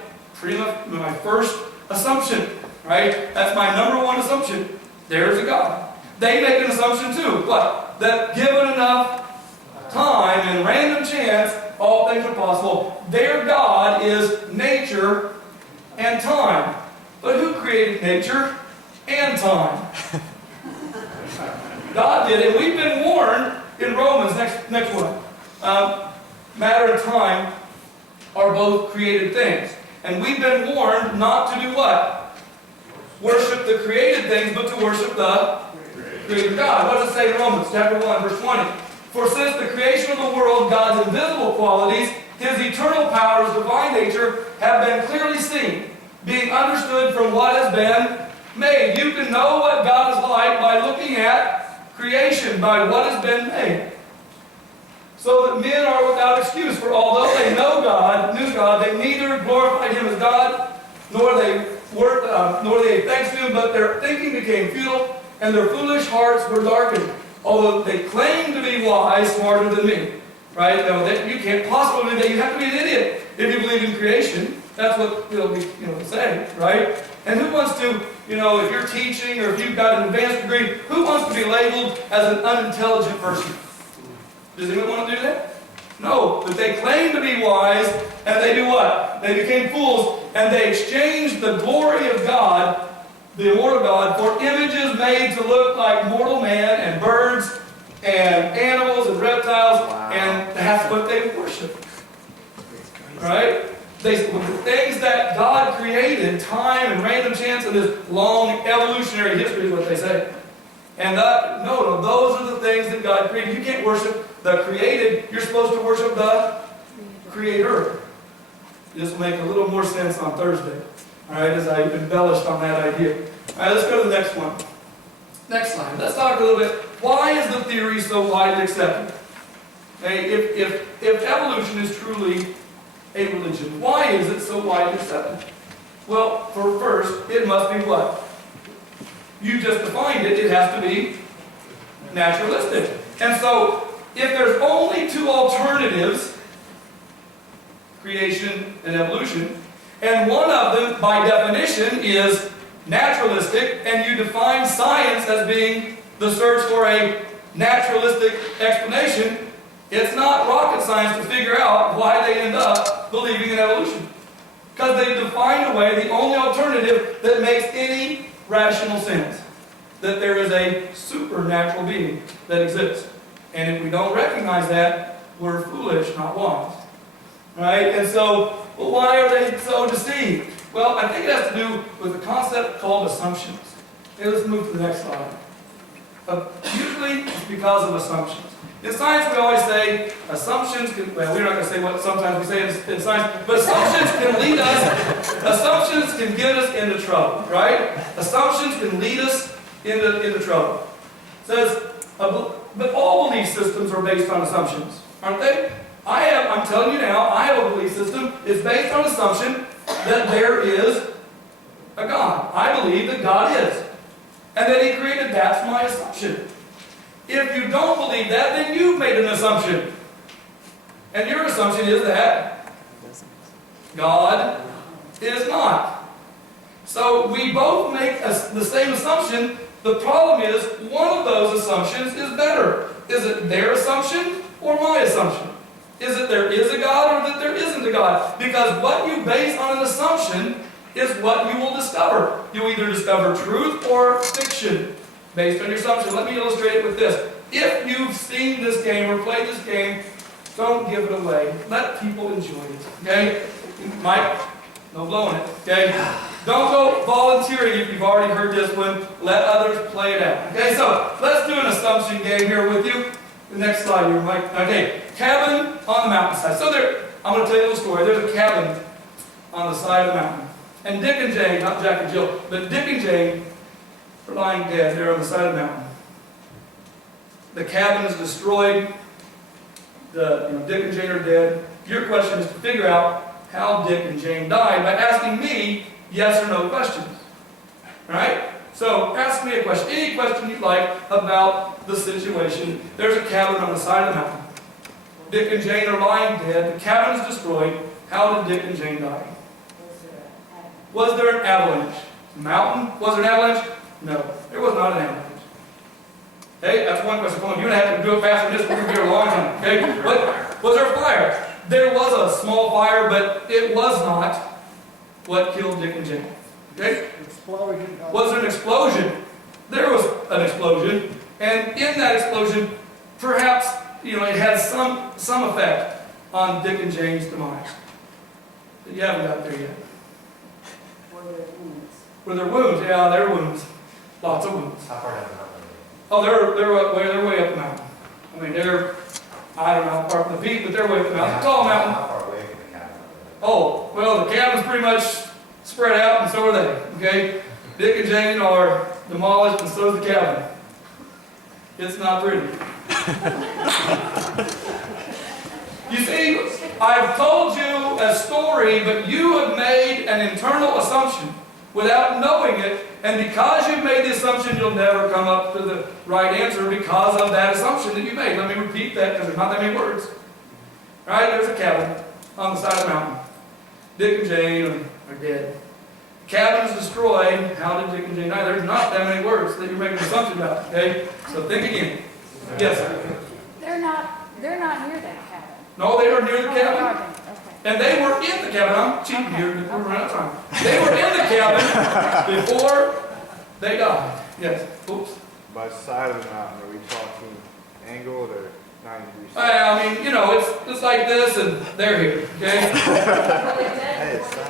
first assumption. Right? That's my number one assumption. there's a God. They make an assumption too. What? That given enough time and random chance, all things are possible. Their God is nature and time. But who created nature and time? God did. And we've been warned in Romans, next one. Matter and time are both created things. And we've been warned not to do what? Worship the created things, but to worship the creator God. What does it say in Romans chapter 1, verse 20? For since the creation of the world, God's invisible qualities, His eternal powers, divine nature, have been clearly seen, being understood from what has been made. You can know what God is like by looking at creation, by what has been made. So that men are without excuse, for although they knew God, they neither glorified Him as God, nor they gave thanks to Him, but their thinking became futile, and their foolish hearts were darkened. Although they claim to be wise, smarter than me. Right? No, you can't possibly believe that. You have to be an idiot if you believe in creation. That's what they'll be saying, right? And who wants to, if you're teaching or if you've got an advanced degree, who wants to be labeled as an unintelligent person? Does anyone want to do that? No, but they claim to be wise, and they do what? They became fools, and they exchanged the glory of God, the immortal God, for images made to look like mortal man and birds and animals and reptiles, and that's what they worship. Right? The things that God created, time and random chance and this long evolutionary history is what they say. And no, those are the things that God created. You can't worship the created, you're supposed to worship the Creator. This will make a little more sense on Thursday, all right, as I embellished on that idea. All right, let's go to the next one. Next slide. Let's talk a little bit. Why is the theory so widely accepted? Okay, if evolution is truly a religion, why is it so widely accepted? Well, for first, it must be what? You just defined it. It has to be naturalistic. And so, if there's only two alternatives, creation and evolution, and one of them, by definition, is naturalistic, and you define science as being the search for a naturalistic explanation, it's not rocket science to figure out why they end up believing in evolution. Because they defined away the only alternative that makes any rational sense. That there is a supernatural being that exists. And if we don't recognize that, we're foolish, not wise. Right? And so, well, why are they so deceived? Well, I think it has to do with a concept called assumptions. Okay, let's move to the next slide. Usually, it's because of assumptions. In science, we always say assumptions can, well, we're not going to say what sometimes we say in science, but assumptions can lead us, assumptions can get us into trouble, right? Assumptions can lead us into trouble. It says, but all belief systems are based on assumptions, aren't they? I'm telling you now, I have a belief system. It's based on assumption that there is a God. I believe that God is. And that He created, that's my assumption. If you don't believe that, then you've made an assumption. And your assumption is that God is not. So we both make the same assumption. The problem is, one of those assumptions is better. Is it their assumption or my assumption? Is it there is a God or that there isn't a God? Because what you base on an assumption is what you will discover. You either discover truth or fiction based on your assumption. Let me illustrate it with this. If you've seen this game or played this game, don't give it away. Let people enjoy it. Okay? Mike, no blowing it. Okay? Don't go volunteering if you've already heard this one. Let others play it out. Okay, so let's do an assumption game here with you. The next slide here, Mike. Okay, cabin on the mountainside. So I'm going to tell you a little story. There's a cabin on the side of the mountain. And Dick and Jane, not Jack and Jill, but Dick and Jane are lying dead there on the side of the mountain. The cabin is destroyed. Dick and Jane are dead. Your question is to figure out how Dick and Jane died by asking me yes or no questions. Alright? So ask me a question, any question you'd like about the situation. There's a cabin on the side of the mountain. Dick and Jane are lying dead. The cabin is destroyed. How did Dick and Jane die? Was there an avalanche? Mountain? Was there an avalanche? No, there was not an avalanche. Okay, that's one question. Come on, you're going to have to do it faster than this. We're going to be here a long time. Okay, but was there a fire? There was a small fire, but it was not what killed Dick and Jane. Okay? Explosion. Was there an explosion? There was an explosion, and in that explosion, perhaps, it had some effect on Dick and Jane's demise. But you haven't got there yet. Were there wounds? Were there wounds? Yeah, there were wounds. Lots of wounds. How far down the mountain? Oh, they're way up the mountain. I mean, they're, I don't know how far from the peak, but they're way up the mountain. It's a tall mountain. How far away from the cabin? Oh, well, the cabin's pretty much spread out, and so are they. Okay, Dick and Jane are demolished, and so is the cabin. It's not pretty. You see, I've told you a story, but you have made an internal assumption without knowing it, and because you've made the assumption, you'll never come up to the right answer because of that assumption that you made. Let me repeat that because there's not that many words. All right, there's a cabin on the side of the mountain. Dick and Jane are dead. The cabin is destroyed. How did Dick and Jane die? There's not that many words that you're making an assumption about. Okay, so think again. Yes, sir. They're not near that cabin. No, they were near the Oh, cabin. okay. And they were in the cabin. I'm cheating here because we're running out of time. They were in the cabin before they died. Yes. Oops. By side of the mountain, are we talking angled or 90 degrees? I mean, it's like this, and they're here. Okay. Hey, it's not.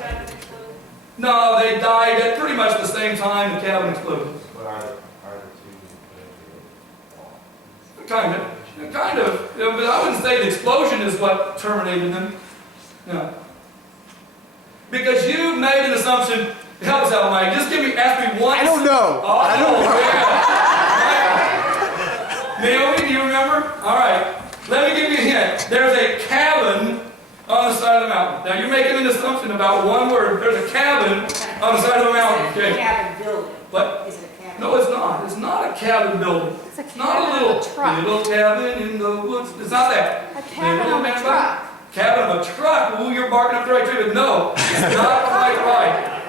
No, they died at pretty much the same time the cabin exploded. What are the two? Kind of. But I wouldn't say the explosion is what terminated them. No. Because you made an assumption. Help us out, Mike. Just ask me one. I don't know. Oh, I don't know. Yeah. Naomi, do you remember? All right. Let me give you a hint. There's a cabin on the side of the mountain. Now you're making an assumption about one word. There's a cabin on the side of the mountain. Is it a Okay. cabin building? What? Is it a cabin? No, it's not. It's not a cabin building. It's a It's not a cabin little of a truck. cabin in the woods. It's not that. A cabin Little of a man truck. Cabin of a truck. Ooh, you're barking up the right tree, but no, it's not quite right.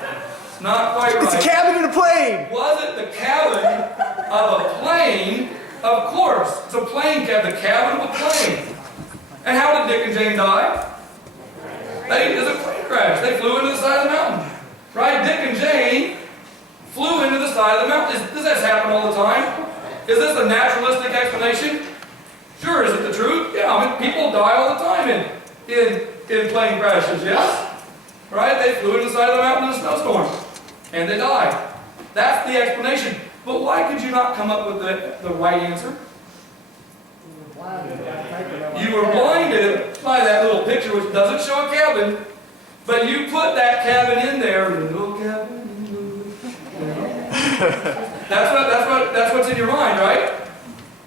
It's not quite right. It's a cabin in a plane. Was it the cabin of a plane? Of course, it's a plane cabin. The cabin of a plane. And how did Dick and Jane die? It was a plane crash. They flew into the side of the mountain. Right? Dick and Jane flew into the side of the mountain. Does this happen all the time? Is this a naturalistic explanation? Sure. Is it the truth? Yeah. I mean, people die all the time in plane crashes. Yes. Right? They flew into the side of the mountain in a snowstorm, and they died. That's the explanation. But why could you not come up with the right answer? You were blinded by that little picture, which doesn't show a cabin, but you put that cabin in there, little cabin in the woods. That's what's in your mind, right?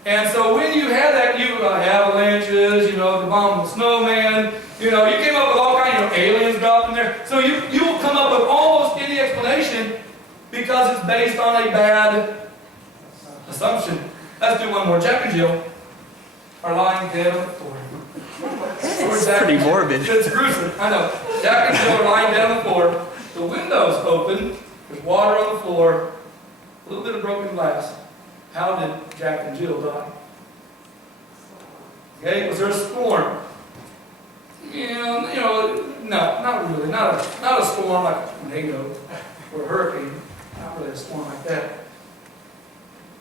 And so when you had that, avalanches, the bomb of the snowman, you came up with all kinds of aliens dropped in there. So you will come up with almost any explanation because it's based on a bad assumption. Let's do one more. Jack and Jill are lying dead on the floor. It's pretty morbid. It's gruesome. I know. Jack and Jill are lying dead on the floor. The window's open. There's water on the floor. A little bit of broken glass. How did Jack and Jill die? Okay, was there a storm? No, not really. Not a storm like a tornado or a hurricane. Not really a storm like that.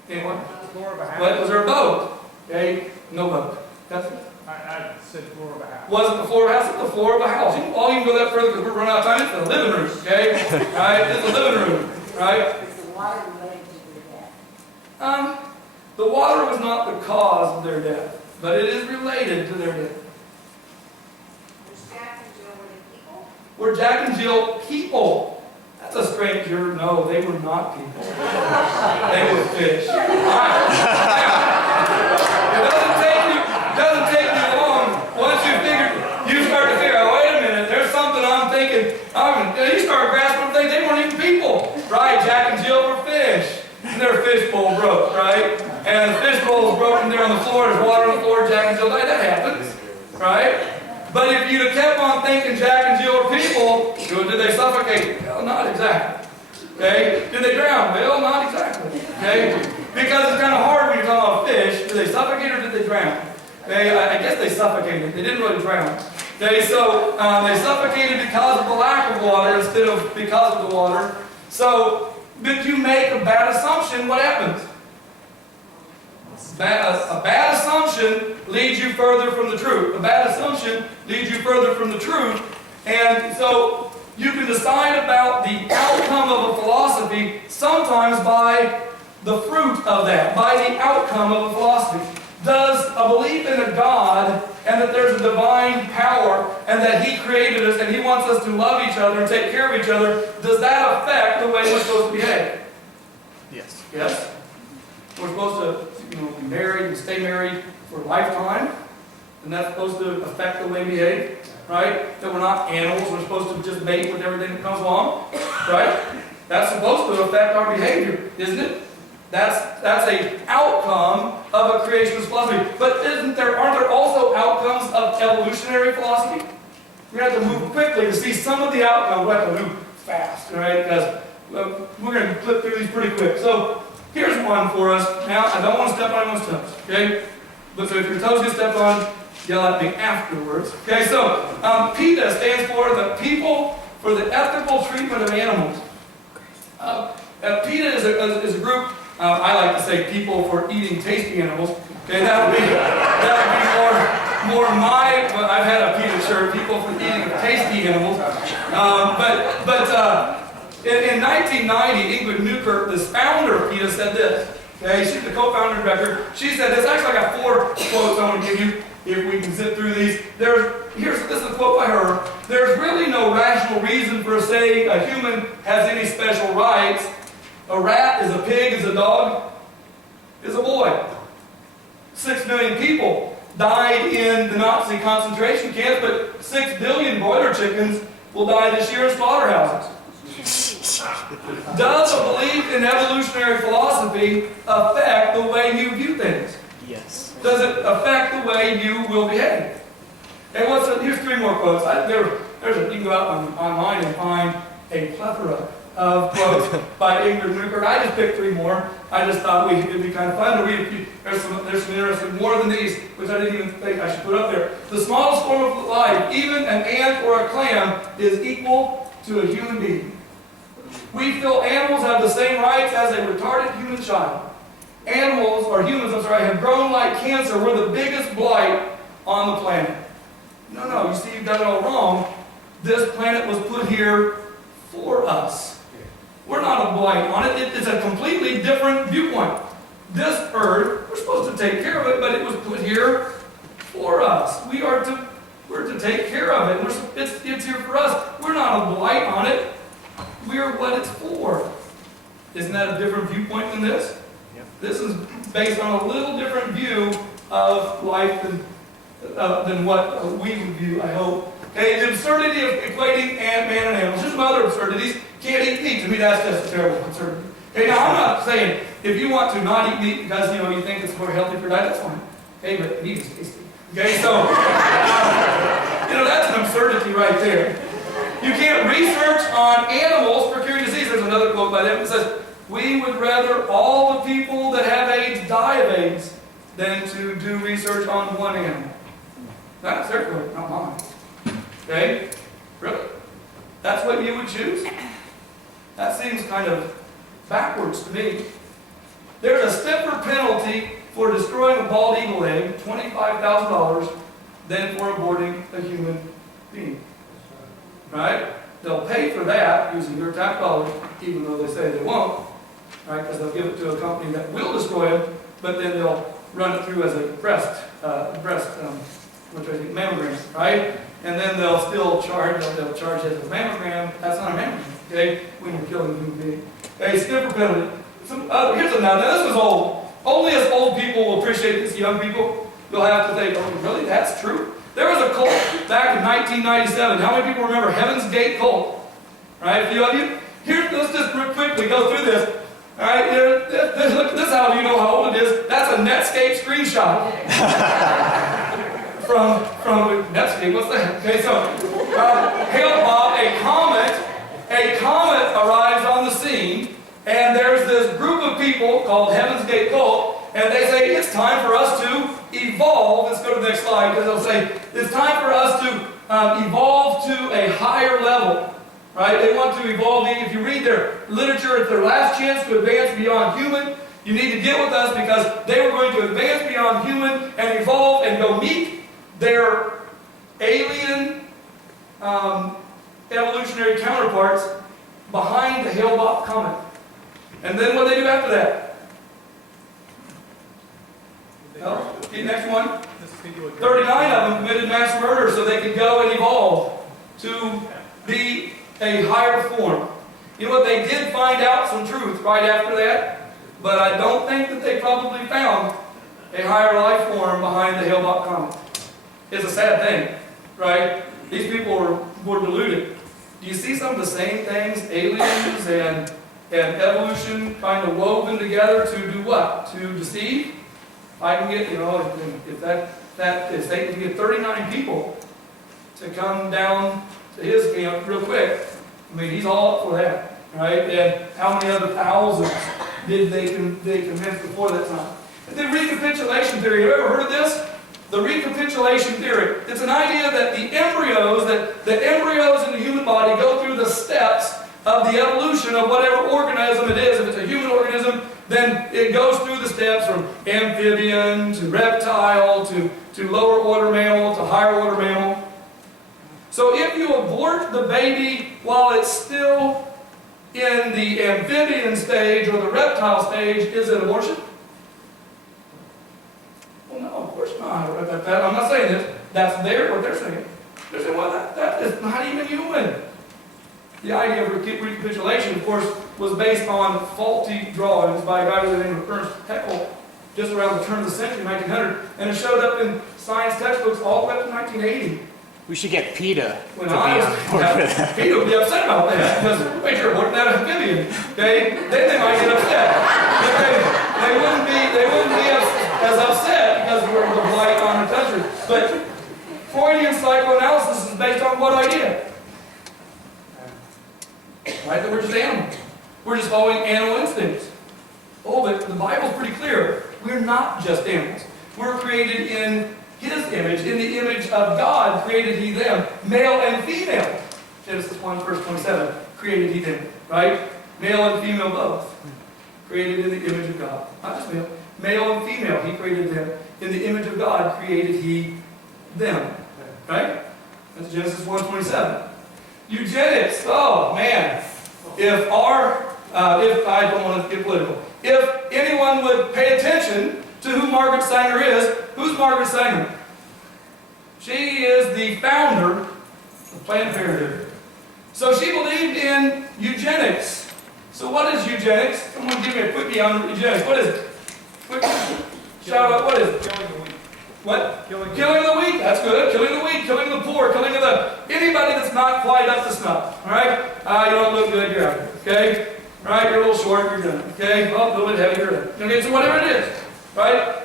Anyone? Floor of a house. What? Was there a boat? Okay, no boat. That's it. I said floor of a house. Was it the floor of a house? It's the floor of a house. You can go that further because we're running out of time. It's the living room, okay? Right? It's the living room, right? Is the water related to their death? The water was not the cause of their death, but it is related to their death. Was Jack and Jill, were they people? Were Jack and Jill people? That's a strange word. No, they were not people. They were fish. It doesn't take you long. Once you start to figure out, wait a minute, there's something I'm thinking. You start grasping things, they weren't even people. Right? Jack and Jill were fish. And their fish bowl broke, right? And the fish bowl was broken there on the floor, there's water on the floor, Jack and Jill died. That happens. Right? But if you'd have kept on thinking Jack and Jill were people, did they suffocate? Well, not exactly. Okay? Did they drown? Well, not exactly. Okay? Because it's kind of hard when you're talking about fish. Did they suffocate or did they drown? Okay? I guess they suffocated. They didn't really drown. Okay? So they suffocated because of the lack of water instead of because of the water. So if you make a bad assumption, what happens? A bad assumption leads you further from the truth. A bad assumption leads you further from the truth. And so you can decide about the outcome of a philosophy sometimes by the fruit of that, by the outcome of a philosophy. Does a belief in a God and that there's a divine power and that He created us and He wants us to love each other and take care of each other, does that affect the way we're supposed to behave? Yes. Yes? We're supposed to be married and stay married for a lifetime, and that's supposed to affect the way we behave, right? That we're not animals, we're supposed to just mate with everything that comes along, right? That's supposed to affect our behavior, isn't it? That's an outcome of a creationist philosophy. But aren't there also outcomes of evolutionary philosophy? We have to move quickly to see some of the outcomes. We have to move fast, right? Because we're going to flip through these pretty quick. So here's one for us. Now, I don't want to step on anyone's toes, okay? But so if your toes get stepped on, yell at me afterwards. Okay, so PETA stands for the People for the Ethical Treatment of Animals. PETA is a group, I like to say people for eating tasty animals. Okay, that would be more my, I've had a PETA shirt, people for eating tasty animals. In 1990, Ingrid Newkirk, this founder of PETA, said this. Okay, she's the co-founder of Record. She said this. Actually, I got 4 quotes I want to give you if we can zip through these. This is a quote by her. There's really no rational reason for saying a human has any special rights. A rat is a pig, is a dog, is a boy. 6 million people died in the Nazi concentration camps, but 6 billion broiler chickens will die this year in slaughterhouses. Does a belief in evolutionary philosophy affect the way you view things? Yes. Does it affect the way you will behave? And here's 3 more quotes. You can go out online and find a plethora of quotes by Ingrid Newkirk. I just picked 3 more. I just thought it'd be kind of fun to read a few. There's some interesting, more than these, which I didn't even think I should put up there. The smallest form of life, even an ant or a clam, is equal to a human being. We feel animals have the same rights as a retarded human child. Humans, have grown like cancer. We're the biggest blight on the planet. No, you see, you've done it all wrong. This planet was put here for us. We're not a blight on it. It's a completely different viewpoint. This earth, we're supposed to take care of it, but it was put here for us. We're to take care of it. It's here for us. We're not a blight on it. We're what it's for. Isn't that a different viewpoint than this? Yep. This is based on a little different view of life than what we would view, I hope. Okay, the absurdity of equating man and animals. There's some other absurdities. Can't eat meat. To me, that's just a terrible absurdity. Okay, now I'm not saying if you want to not eat meat because you think it's more healthy for your diet, that's fine. Okay, but meat is tasty. Okay, so that's an absurdity right there. You can't research on animals for curing disease. There's another quote by them that says, "We would rather all the people that have AIDS die of AIDS than to do research on one animal." That's their quote, not mine. Okay? Really? That's what you would choose? That seems kind of backwards to me. There's a stiffer penalty for destroying a bald eagle egg, $25,000, than for aborting a human being. Right? They'll pay for that using your tax dollars, even though they say they won't. Right? Because they'll give it to a company that will destroy it, but then they'll run it through as a mammogram, right? And then they'll still charge as a mammogram. That's not a mammogram, okay? When you're killing a human being. Okay, stiffer penalty. Here's another. Now, this is old. Only as old people will appreciate this. Young people, you'll have to think, oh, really? That's true? There was a cult back in 1997. How many people remember Heaven's Gate cult? Right, a few of you? Let's just quickly go through this. All right, this is how you know how old it is. That's a Netscape screenshot. from Netscape, what's that? Okay, so, Hale-Bopp, a comet arrives on on the scene, and there's this group of people called Heaven's Gate Cult, and they say, it's time for us to evolve. Let's go to the next slide, because they'll say, it's time for us to evolve to a higher level. Right? They want to evolve. If you read their literature, it's their last chance to advance beyond human. You need to get with us, because they were going to advance beyond human and evolve and go meet their alien evolutionary counterparts behind the Hale-Bopp comet. And then what do they do after that? Oh, the next one. 39 of them committed mass murder so they could go and evolve to be a higher form. You know what? They did find out some truth right after that, but I don't think that they probably found a higher life form behind the Hale-Bopp comet. It's a sad thing, right? These people were deluded. Do you see some of the same things, aliens and evolution kind of woven together to do what? To deceive? I can get, if they can get 39 people to come down to his camp real quick, I mean, he's all up for that, right? And how many other thousands did they convince before that time? The recapitulation theory, have you ever heard of this? The recapitulation theory. It's an idea that the embryos in the human body go through the steps of the evolution of whatever organism it is. If it's a human organism, then it goes through the steps from amphibian to reptile to lower order mammal to higher order mammal. So if you abort the baby while it's still in the amphibian stage or the reptile stage, is it abortion? Well, no, of course not. I'm not saying this. That's what they're saying. They're saying, well, that is not even human. The idea of recapitulation, of course, was based on faulty drawings by a guy by the name of Ernst Haeckel just around the turn of the century, 1900, and it showed up in science textbooks all the way up to 1980. We should get PETA When to be I was, on board with that. Peter would be upset about that, because, wait, you're aborting that amphibian, okay? Then they might get upset. They wouldn't be as upset because we're the blight on the country. But Freudian psychoanalysis is based on what idea? Right, that we're just animals. We're just following animal instincts. Oh, but the Bible's pretty clear. We're not just animals. We're created in His image. In the image of God created He them. Male and female. Genesis 1, verse 27. Created He them. Right? Male and female both. Created in the image of God. Not just male. Male and female, He created them. In the image of God created He them. Right? That's Genesis 1:27. Eugenics. Oh, man. If I don't want to get political. If anyone would pay attention to who Margaret Sanger is, who's Margaret Sanger? She is the founder of Planned Parenthood. So she believed in eugenics. So what is eugenics? Someone give me a quickie on eugenics. What is it? Quick, shout out, what is it? Killing the weak. What? Killing the weak. That's good. Killing the weak, killing the poor, killing anybody that's not quite up to snuff. All right? You don't look good, you're out. Okay? Right? You're a little short, you're done. Okay? Oh, a little bit heavy, you're done. Okay, so whatever it is. Right?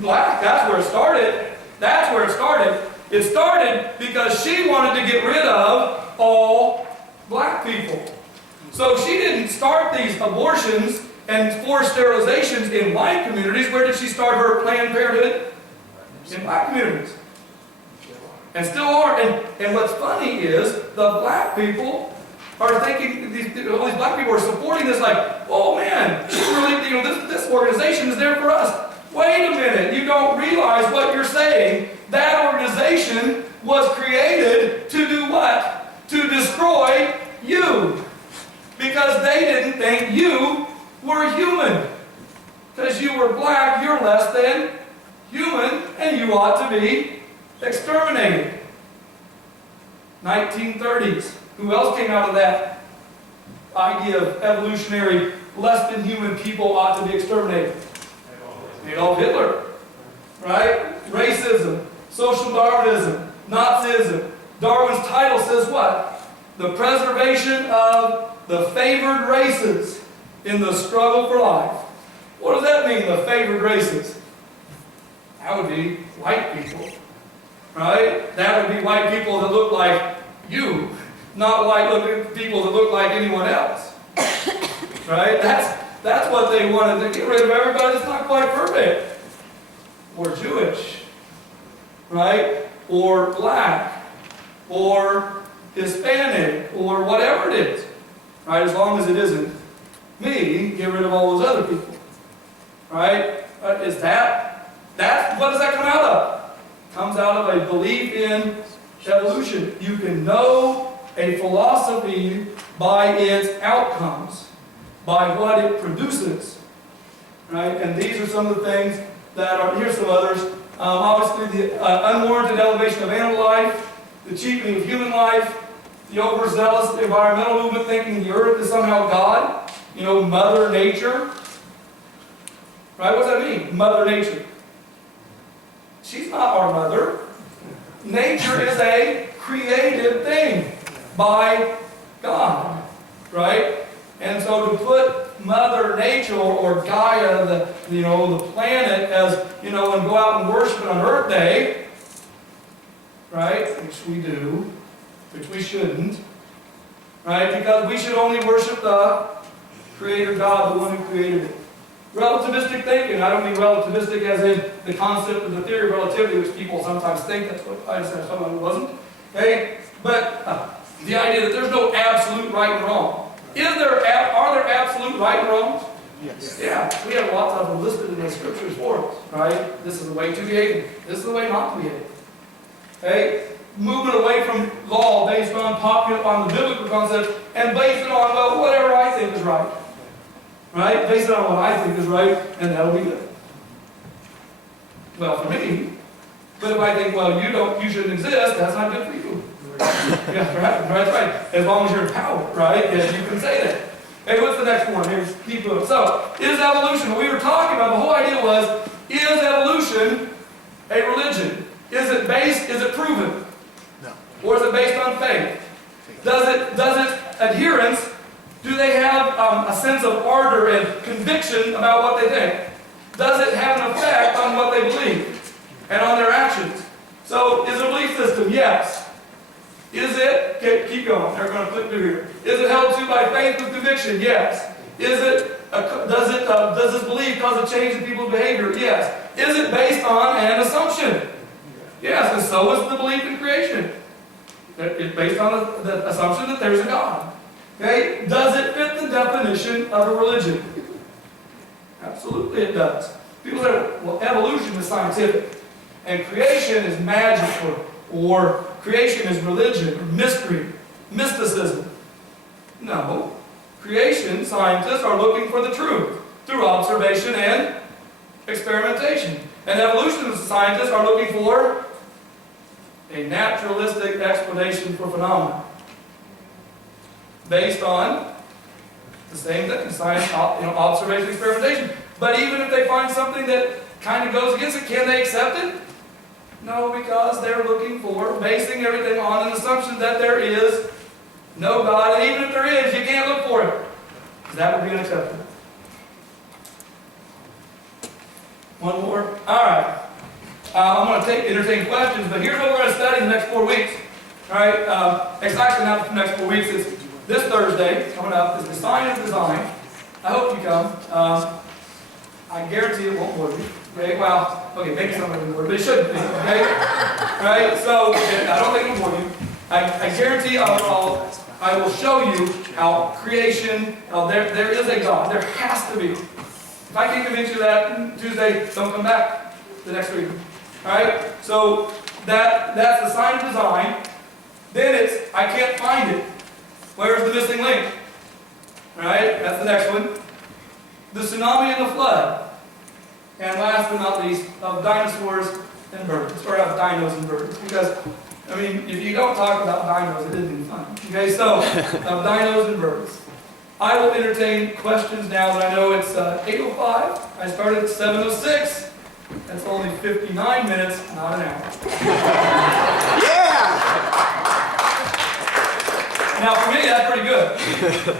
Black. That's where it started. That's where it started. It started because she wanted to get rid of all black people. So she didn't start these abortions and forced sterilizations in white communities. Where did she start her Planned Parenthood? In black communities. And still are. And what's funny is the black people are thinking, all these black people are supporting this like, oh man, really, this organization is there for us. Wait a minute, you don't realize what you're saying. That organization was created to do what? To destroy you. Because they didn't think you were human. Because you were black, you're less than human, and you ought to be exterminated. 1930s. Who else came out of that idea of evolutionary, less than human people ought to be exterminated? Adolf Hitler. Right? Racism, social Darwinism, Nazism. Darwin's title says what? The preservation of the favored races in the struggle for life. What does that mean, the favored races? That would be white people. Right? That would be white people that look like you, not white people that look like anyone else. right? That's what they wanted to get rid of everybody that's not quite perfect. Or Jewish, right? Or black, or Hispanic, or whatever it is, right? As long as it isn't me, get rid of all those other people, right? What does that come out of? Comes out of a belief in evolution. You can know a philosophy by its outcomes, by what it produces, right? And these are some of the things that are, here's some others. Obviously, the unwarranted elevation of animal life, the cheapening of human life, the overzealous environmental movement thinking the earth is somehow God, Mother Nature. Right? What does that mean? Mother Nature. She's not our mother. Nature is a created thing by God. Right? And so to put Mother Nature or Gaia, the planet, as, and go out and worship it on Earth Day, right? Which we do, which we shouldn't, right? Because we should only worship the Creator God, the one who created it. Relativistic thinking. I don't mean relativistic as in the concept of the theory of relativity, which people sometimes think that's what I said, someone who wasn't. Okay? But the idea that there's no absolute right and wrong. Are there absolute right and wrongs? Yes. Yeah, we have lots of them listed in the scriptures for us, right? This is the way to behave. This is the way not to behave. Okay? Movement away from law based on the biblical concepts and based it on, well, whatever I think is right. Right? Based it on what I think is right, and that'll be good. Well, for me. But if I think, well, you shouldn't exist, that's not good for you. Yeah, right. As long as you're in power, right? Yes, you can say that. Hey, what's the next one? Here's keep moving. So, is evolution? What we were talking about, the whole idea was, is evolution a religion? Is it proven? No. Or is it based on faith? Does its adherents, do they have a sense of ardor and conviction about what they think? Does it have an effect on what they believe and on their actions? So, is it a belief system? Yes. Is it, okay, keep going, they're going to click through here. Is it held to by faith with conviction? Yes. Does this belief cause a change in people's behavior? Yes. Is it based on an assumption? Yes, and so is the belief in creation. It's based on the assumption that there's a God. Okay? Does it fit the definition of a religion? Absolutely it does. People say, well, evolution is scientific, and creation is magic, or creation is religion, or mystery, mysticism. No. Creation scientists are looking for the truth through observation and experimentation. And evolution scientists are looking for a naturalistic explanation for phenomena based on the same thing, science, observation, experimentation. But even if they find something that kind of goes against it, can they accept it? No, because they're looking for, basing everything on an assumption that there is no God, and even if there is, you can't look for it, because that would be unacceptable. One more? All right. I'm going to entertain questions, but here's what we're going to study in the next 4 weeks. All right. It's actually not the next 4 weeks. It's this Thursday coming up. Is the Sign of Design. I hope you come. I guarantee it won't bore you. Okay. Well, okay, maybe some of it will bore you, but it shouldn't be. Okay. Right. So I don't think it'll bore you. I guarantee I will show you how creation. There is a God. There has to be. If I can't convince you that Tuesday, don't come back the next week. Alright? So that's the sign of design. Then it's I can't find it. Where's the missing link? Alright? That's the next one. The tsunami and the flood. And last but not least, of dinosaurs and birds. Or of dinos and birds. Because, if you don't talk about dinos, it isn't fun. Okay, so of dinos and birds. I will entertain questions now that I know it's 8:05. I started at 7:06. That's only 59 minutes, not an hour. Yeah! Now for me, that's pretty good,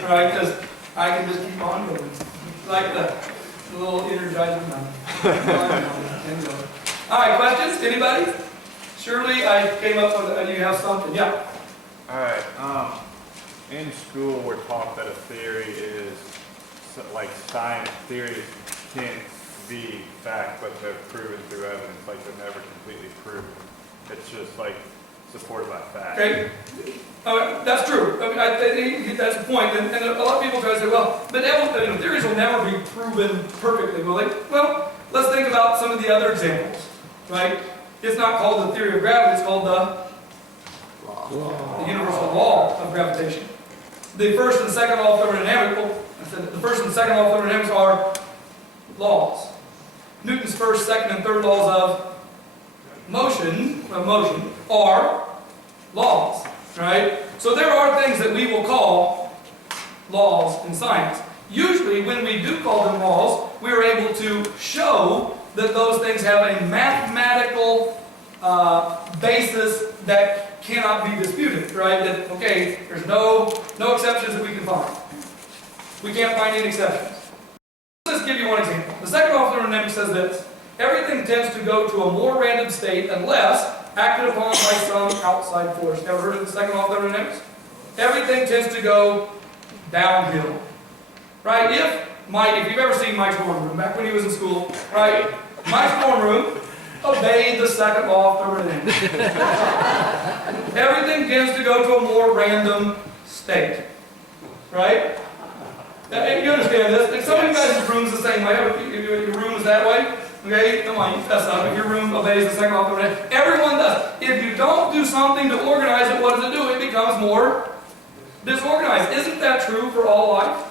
right? Because I can just keep on going. Like the little energizer bunny. All right, questions? Anybody? Surely I came up with, you have something. Yeah. All right. In school, we're taught that a theory is like science theories can't be fact, but they're proven through evidence. Like they're never completely proven. It's just like supported by fact. Okay, that's true. I think that's the point. And a lot of people try to say, well, but theories will never be proven perfectly, will they? Well, let's think about some of the other examples, right? It's not called the theory of gravity, it's called the universal law of gravitation. The first and second law of thermodynamics, the first and second law of thermodynamics are laws. Newton's first, second, and third laws of motion are laws, right? So there are things that we will call laws in science. Usually when we do call them laws, we are able to show that those things have a mathematical basis that cannot be disputed, right? That, okay, there's no exceptions that we can find. We can't find any exceptions. Let's give you one example. The second law of thermodynamics says this: everything tends to go to a more random state unless acted upon by some outside force. Ever heard of the second law of thermodynamics? Everything tends to go downhill. Right? If you've ever seen Mike's dorm room, back when he was in school, right? Mike's dorm room obeyed the second law of thermodynamics. Everything tends to go to a more random state. Right? You understand this? Like some of you guys' rooms the same way. Your room is that way. Okay? Come on, you fess up. If your room obeys the second law of thermodynamics, everyone does. If you don't do something to organize it, what does it do? It becomes more disorganized. Isn't that true for all life?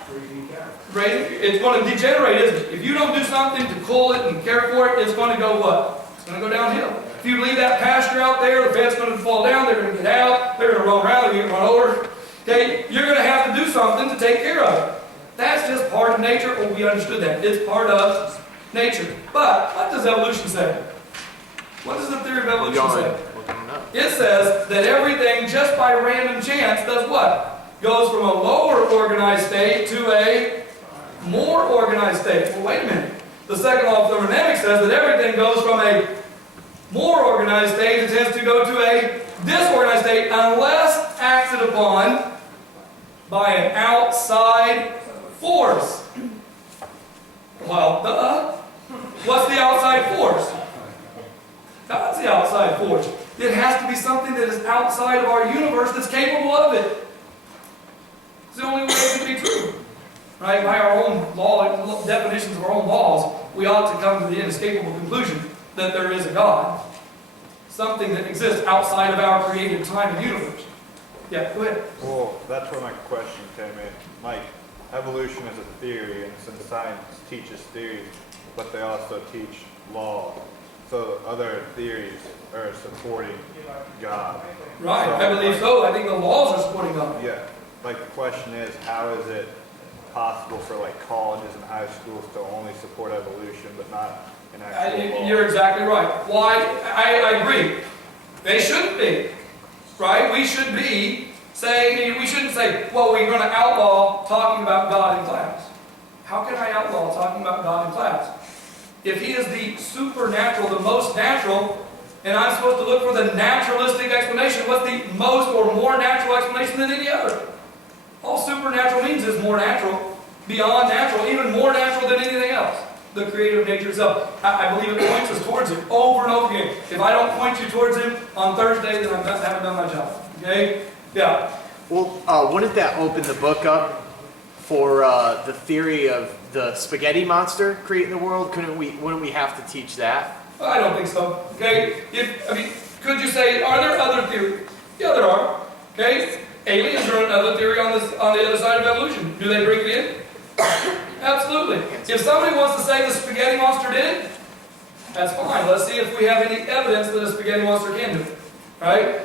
Right? It's going to degenerate, isn't it? If you don't do something to cool it and care for it, it's going to go what? It's going to go downhill. If you leave that pasture out there, the fence is going to fall down, they're going to get out, they're going to roll around, they're going to get run over. Okay? You're going to have to do something to take care of it. That's just part of nature. Well, we understood that. It's part of nature. But what does evolution say? What does the theory of evolution say? It says that everything, just by random chance, does what? Goes from a lower organized state to a more organized state. Well, wait a minute. The second law of thermodynamics says that everything goes from a more organized state, it tends to go to a disorganized state unless acted upon by an outside force. Well, what's the outside force? God's the outside force. It has to be something that is outside of our universe that's capable of it. It's the only way it can be true. Right? By our own law, definitions of our own laws, we ought to come to the inescapable conclusion that there is a God. Something that exists outside of our created time and universe. Yeah, go ahead. Well, that's where my question came in. Mike, evolution is a theory, and since science teaches theories, but they also teach law. So other theories are supporting God. Right, So, I believe so. I think the laws are supporting God. Yeah. Like the question is, how is it possible for like colleges and high schools to only support evolution but not an actual law? You're exactly right. Why? I agree. They shouldn't be. Right? We should be saying, we shouldn't say, well, we're going to outlaw talking about God in class. How can I outlaw talking about God in class? If He is the supernatural, the most natural, and I'm supposed to look for the naturalistic explanation, what's the most or more natural explanation than any other? All supernatural means is more natural, beyond natural, even more natural than anything else. The creator of nature itself. I believe it points us towards Him over and over again. If I don't point you towards Him on Thursday, then I haven't done my job. Okay? Yeah. Well, wouldn't that open the book up for the theory of the spaghetti monster creating the world? Wouldn't we have to teach that? Well, I don't think so. Okay? Could you say, are there other theories? Yeah, there are. Okay? Aliens are another theory on the other side of evolution. Do they bring it in? Absolutely. If somebody wants to say the spaghetti monster did it, that's fine. Let's see if we have any evidence that a spaghetti monster can do it. Right?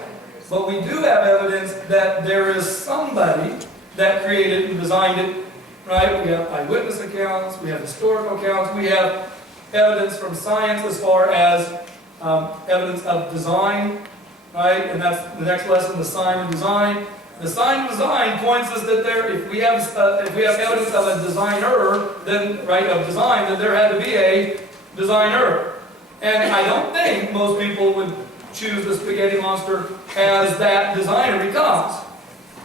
But we do have evidence that there is somebody that created and designed it. Right? We have eyewitness accounts, we have historical accounts, we have evidence from science as far as evidence of design. Right? And that's the next lesson, the sign of design. The sign of design points us that if we have evidence of a designer, then of design, then there had to be a designer. And I don't think most people would choose the spaghetti monster as that designer becomes.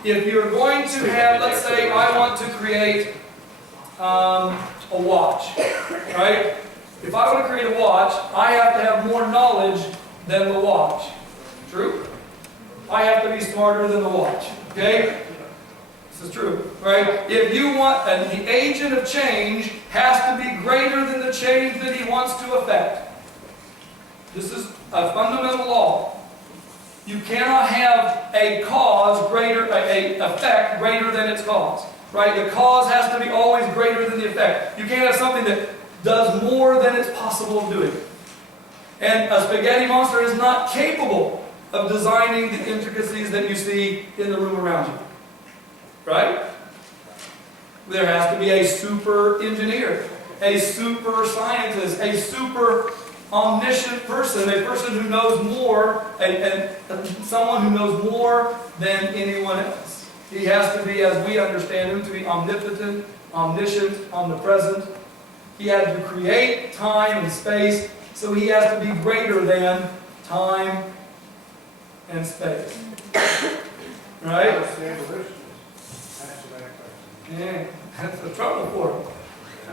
If you're going to have, let's say, I want to create a watch, right? If I want to create a watch, I have to have more knowledge than the watch. True? I have to be smarter than the watch. Okay? This is true, right? If you want, and the agent of change has to be greater than the change that he wants to affect. This is a fundamental law. You cannot have a cause greater, a effect greater than its cause, right? The cause has to be always greater than the effect. You can't have something that does more than it's possible of doing. And a spaghetti monster is not capable of designing the intricacies that you see in the room around you. Right? There has to be a super engineer, a super scientist, a super omniscient person, a person who knows more, and someone who knows more than anyone else. He has to be, as we understand him, to be omnipotent, omniscient, omnipresent. He had to create time and space, so he has to be greater than time and space. Right? Yeah, that's a trouble for them.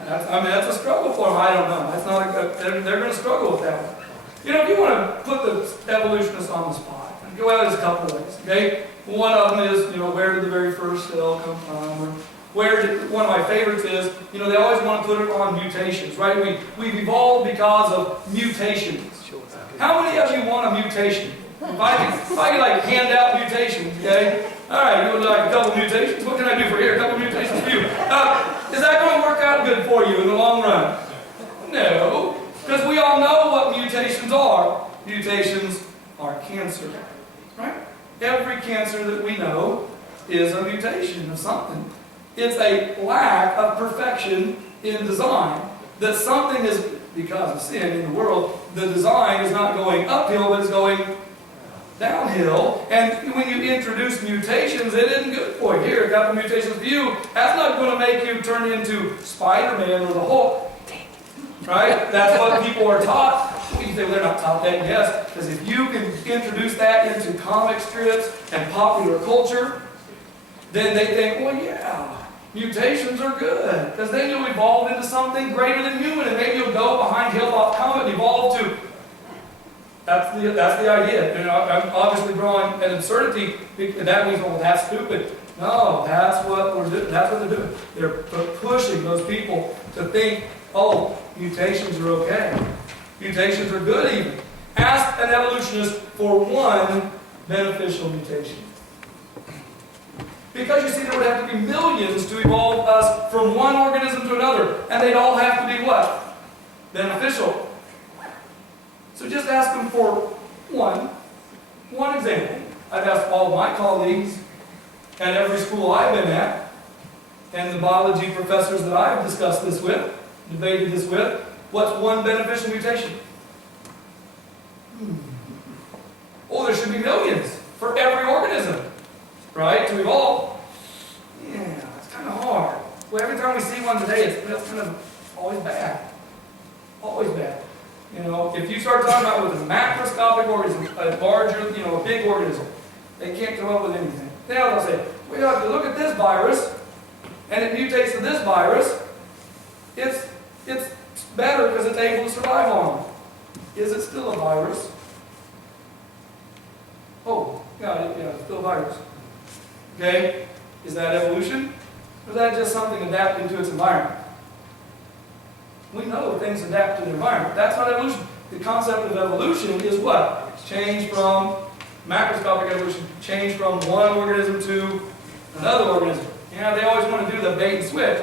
That's a struggle for them. I don't know. That's not they're going to struggle with that one. You know, if you want to put the evolutionists on the spot, go out a couple of ways. Okay, one of them is, where did the very first cell come from? Or one of my favorites is, they always want to put it on mutations, right? We've evolved because of mutations. How many of you want a mutation? If I could like hand out mutations, okay? All right, you would like a couple mutations? What can I do for you? A couple mutations for you. Is that going to work out good for you in the long run? No, because we all know what mutations are. Mutations are cancer, right? Every cancer that we know is a mutation of something. It's a lack of perfection in design. That something is, because of sin in the world, the design is not going uphill, but it's going downhill. And when you introduce mutations, it isn't good for you. Here, a couple mutations for you. That's not going to make you turn into Spider-Man or the Hulk. Right? That's what people are taught. You say, well, they're not taught that. Yes, because if you can introduce that into comic strips and popular culture, then they think, well, yeah, mutations are good. Because then you'll evolve into something greater than human, and maybe you'll go behind Hilltop Comet and evolve to. That's the idea. I'm obviously drawing an absurdity. That means, well, that's stupid. No, that's what we're doing. That's what they're doing. They're pushing those people to think, oh, mutations are okay. Mutations are good even. Ask an evolutionist for one beneficial mutation. Because you see, there would have to be millions to evolve us from one organism to another. And they'd all have to be what? Beneficial. So just ask them for one example. I've asked all my colleagues at every school I've been at, and the biology professors that I've discussed this with, debated this with, what's one beneficial mutation? Oh, there should be millions for every organism, right, to evolve. Yeah, it's kind of hard. Well, every time we see one today, it's kind of always bad. Always bad. If you start talking about with a macroscopic organism, a larger, a big organism, they can't come up with anything. Now they'll say, we have to look at this virus, and it mutates to this virus. It's better because it's able to survive on it. Is it still a virus? Oh, yeah, it's still a virus. Okay? Is that evolution? Or is that just something adapting to its environment? We know things adapt to the environment. That's not evolution. The concept of evolution is what? Change from macroscopic evolution, change from one organism to another organism. They always want to do the bait and switch.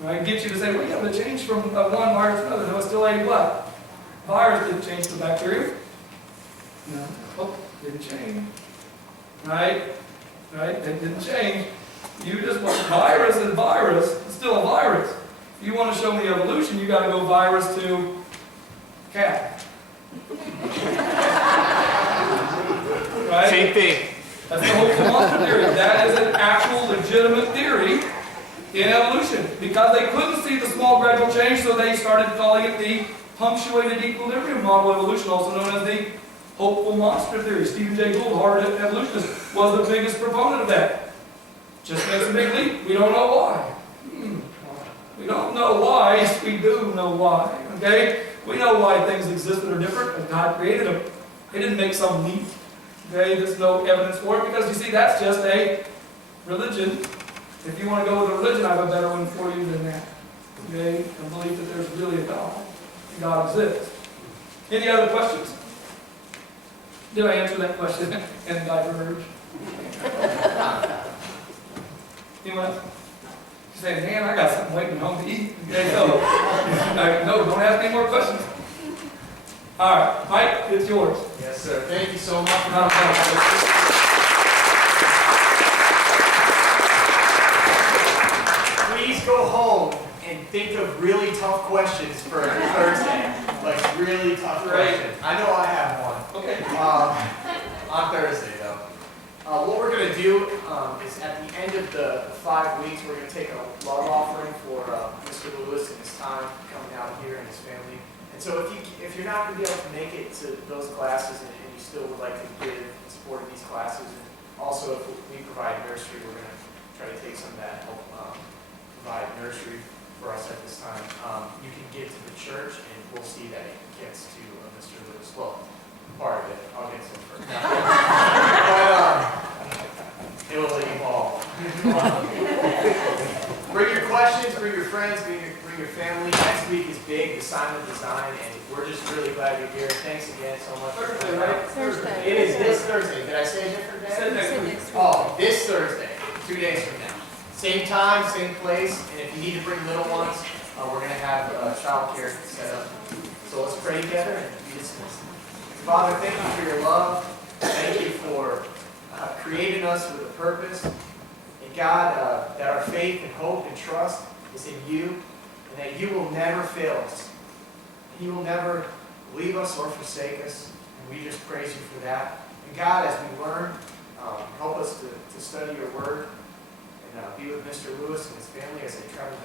Right? Get you to say, well, yeah, but it changed from one virus to another. No, it's still a what? Virus didn't change to bacteria. No. Oh, didn't change. Right? Right? It didn't change. You just want virus is virus. It's still a virus. If you want to show me evolution, you got to go virus to cat. Right? Same thing. That's the hopeful monster theory. That is an actual legitimate theory in evolution. Because they couldn't see the small gradual change, so they started calling it the punctuated equilibrium model of evolution, also known as the hopeful monster theory. Stephen Jay Gould, Harvard evolutionist, was the biggest proponent of that. Just makes a big leap. We don't know why. We don't know why, yes, we do know why, okay? We know why things exist that are different, because God created them. He didn't make some neat, okay? There's no evidence for it, because you see, that's just a religion. If you want to go with a religion, I have a better one for you than that, okay? I believe that there's really a God, and God exists. Any other questions? Did I answer that question and diverge? Anyone else? You say, man, I got something waiting home to eat. Okay, so, no, don't ask any more questions. All right, Mike, it's yours. Yes, sir. Thank you so much. Not a problem. Please go home and think of really tough questions for Thursday. Like really tough questions. I know I have one. Okay. On Thursday, though. What we're going to do is at the end of the 5 weeks, we're going to take a love offering for Mr. Lewis and his time coming out here and his family. And so if you're not going to be able to make it to those classes and you still would like to give in support of these classes, and also if we provide nursery, we're going to try to take some of that, help provide nursery for us at this time. You can get to the church and we'll see that it gets to Mr. Lewis. Well, part of it. I'll get some first. But it will evolve. Bring your questions, bring your friends, bring your family. Next week is big, the Simon Design, and we're just really glad you're here. Thanks again so much. Thursday, right? Thursday. It is this Thursday. Did I say a different Said day? next week. Oh, this Thursday, 2 days from now. Same time, same place, and if you need to bring little ones, we're going to have childcare set up. So let's pray together and be dismissed. Father, thank you for your love. Thank you for creating us with a purpose. And God, that our faith and hope and trust is in you, and that you will never fail us. You will never leave us or forsake us, and we just praise you for that. And God, as we learn, help us to study your word, and be with Mr. Lewis and his family as they travel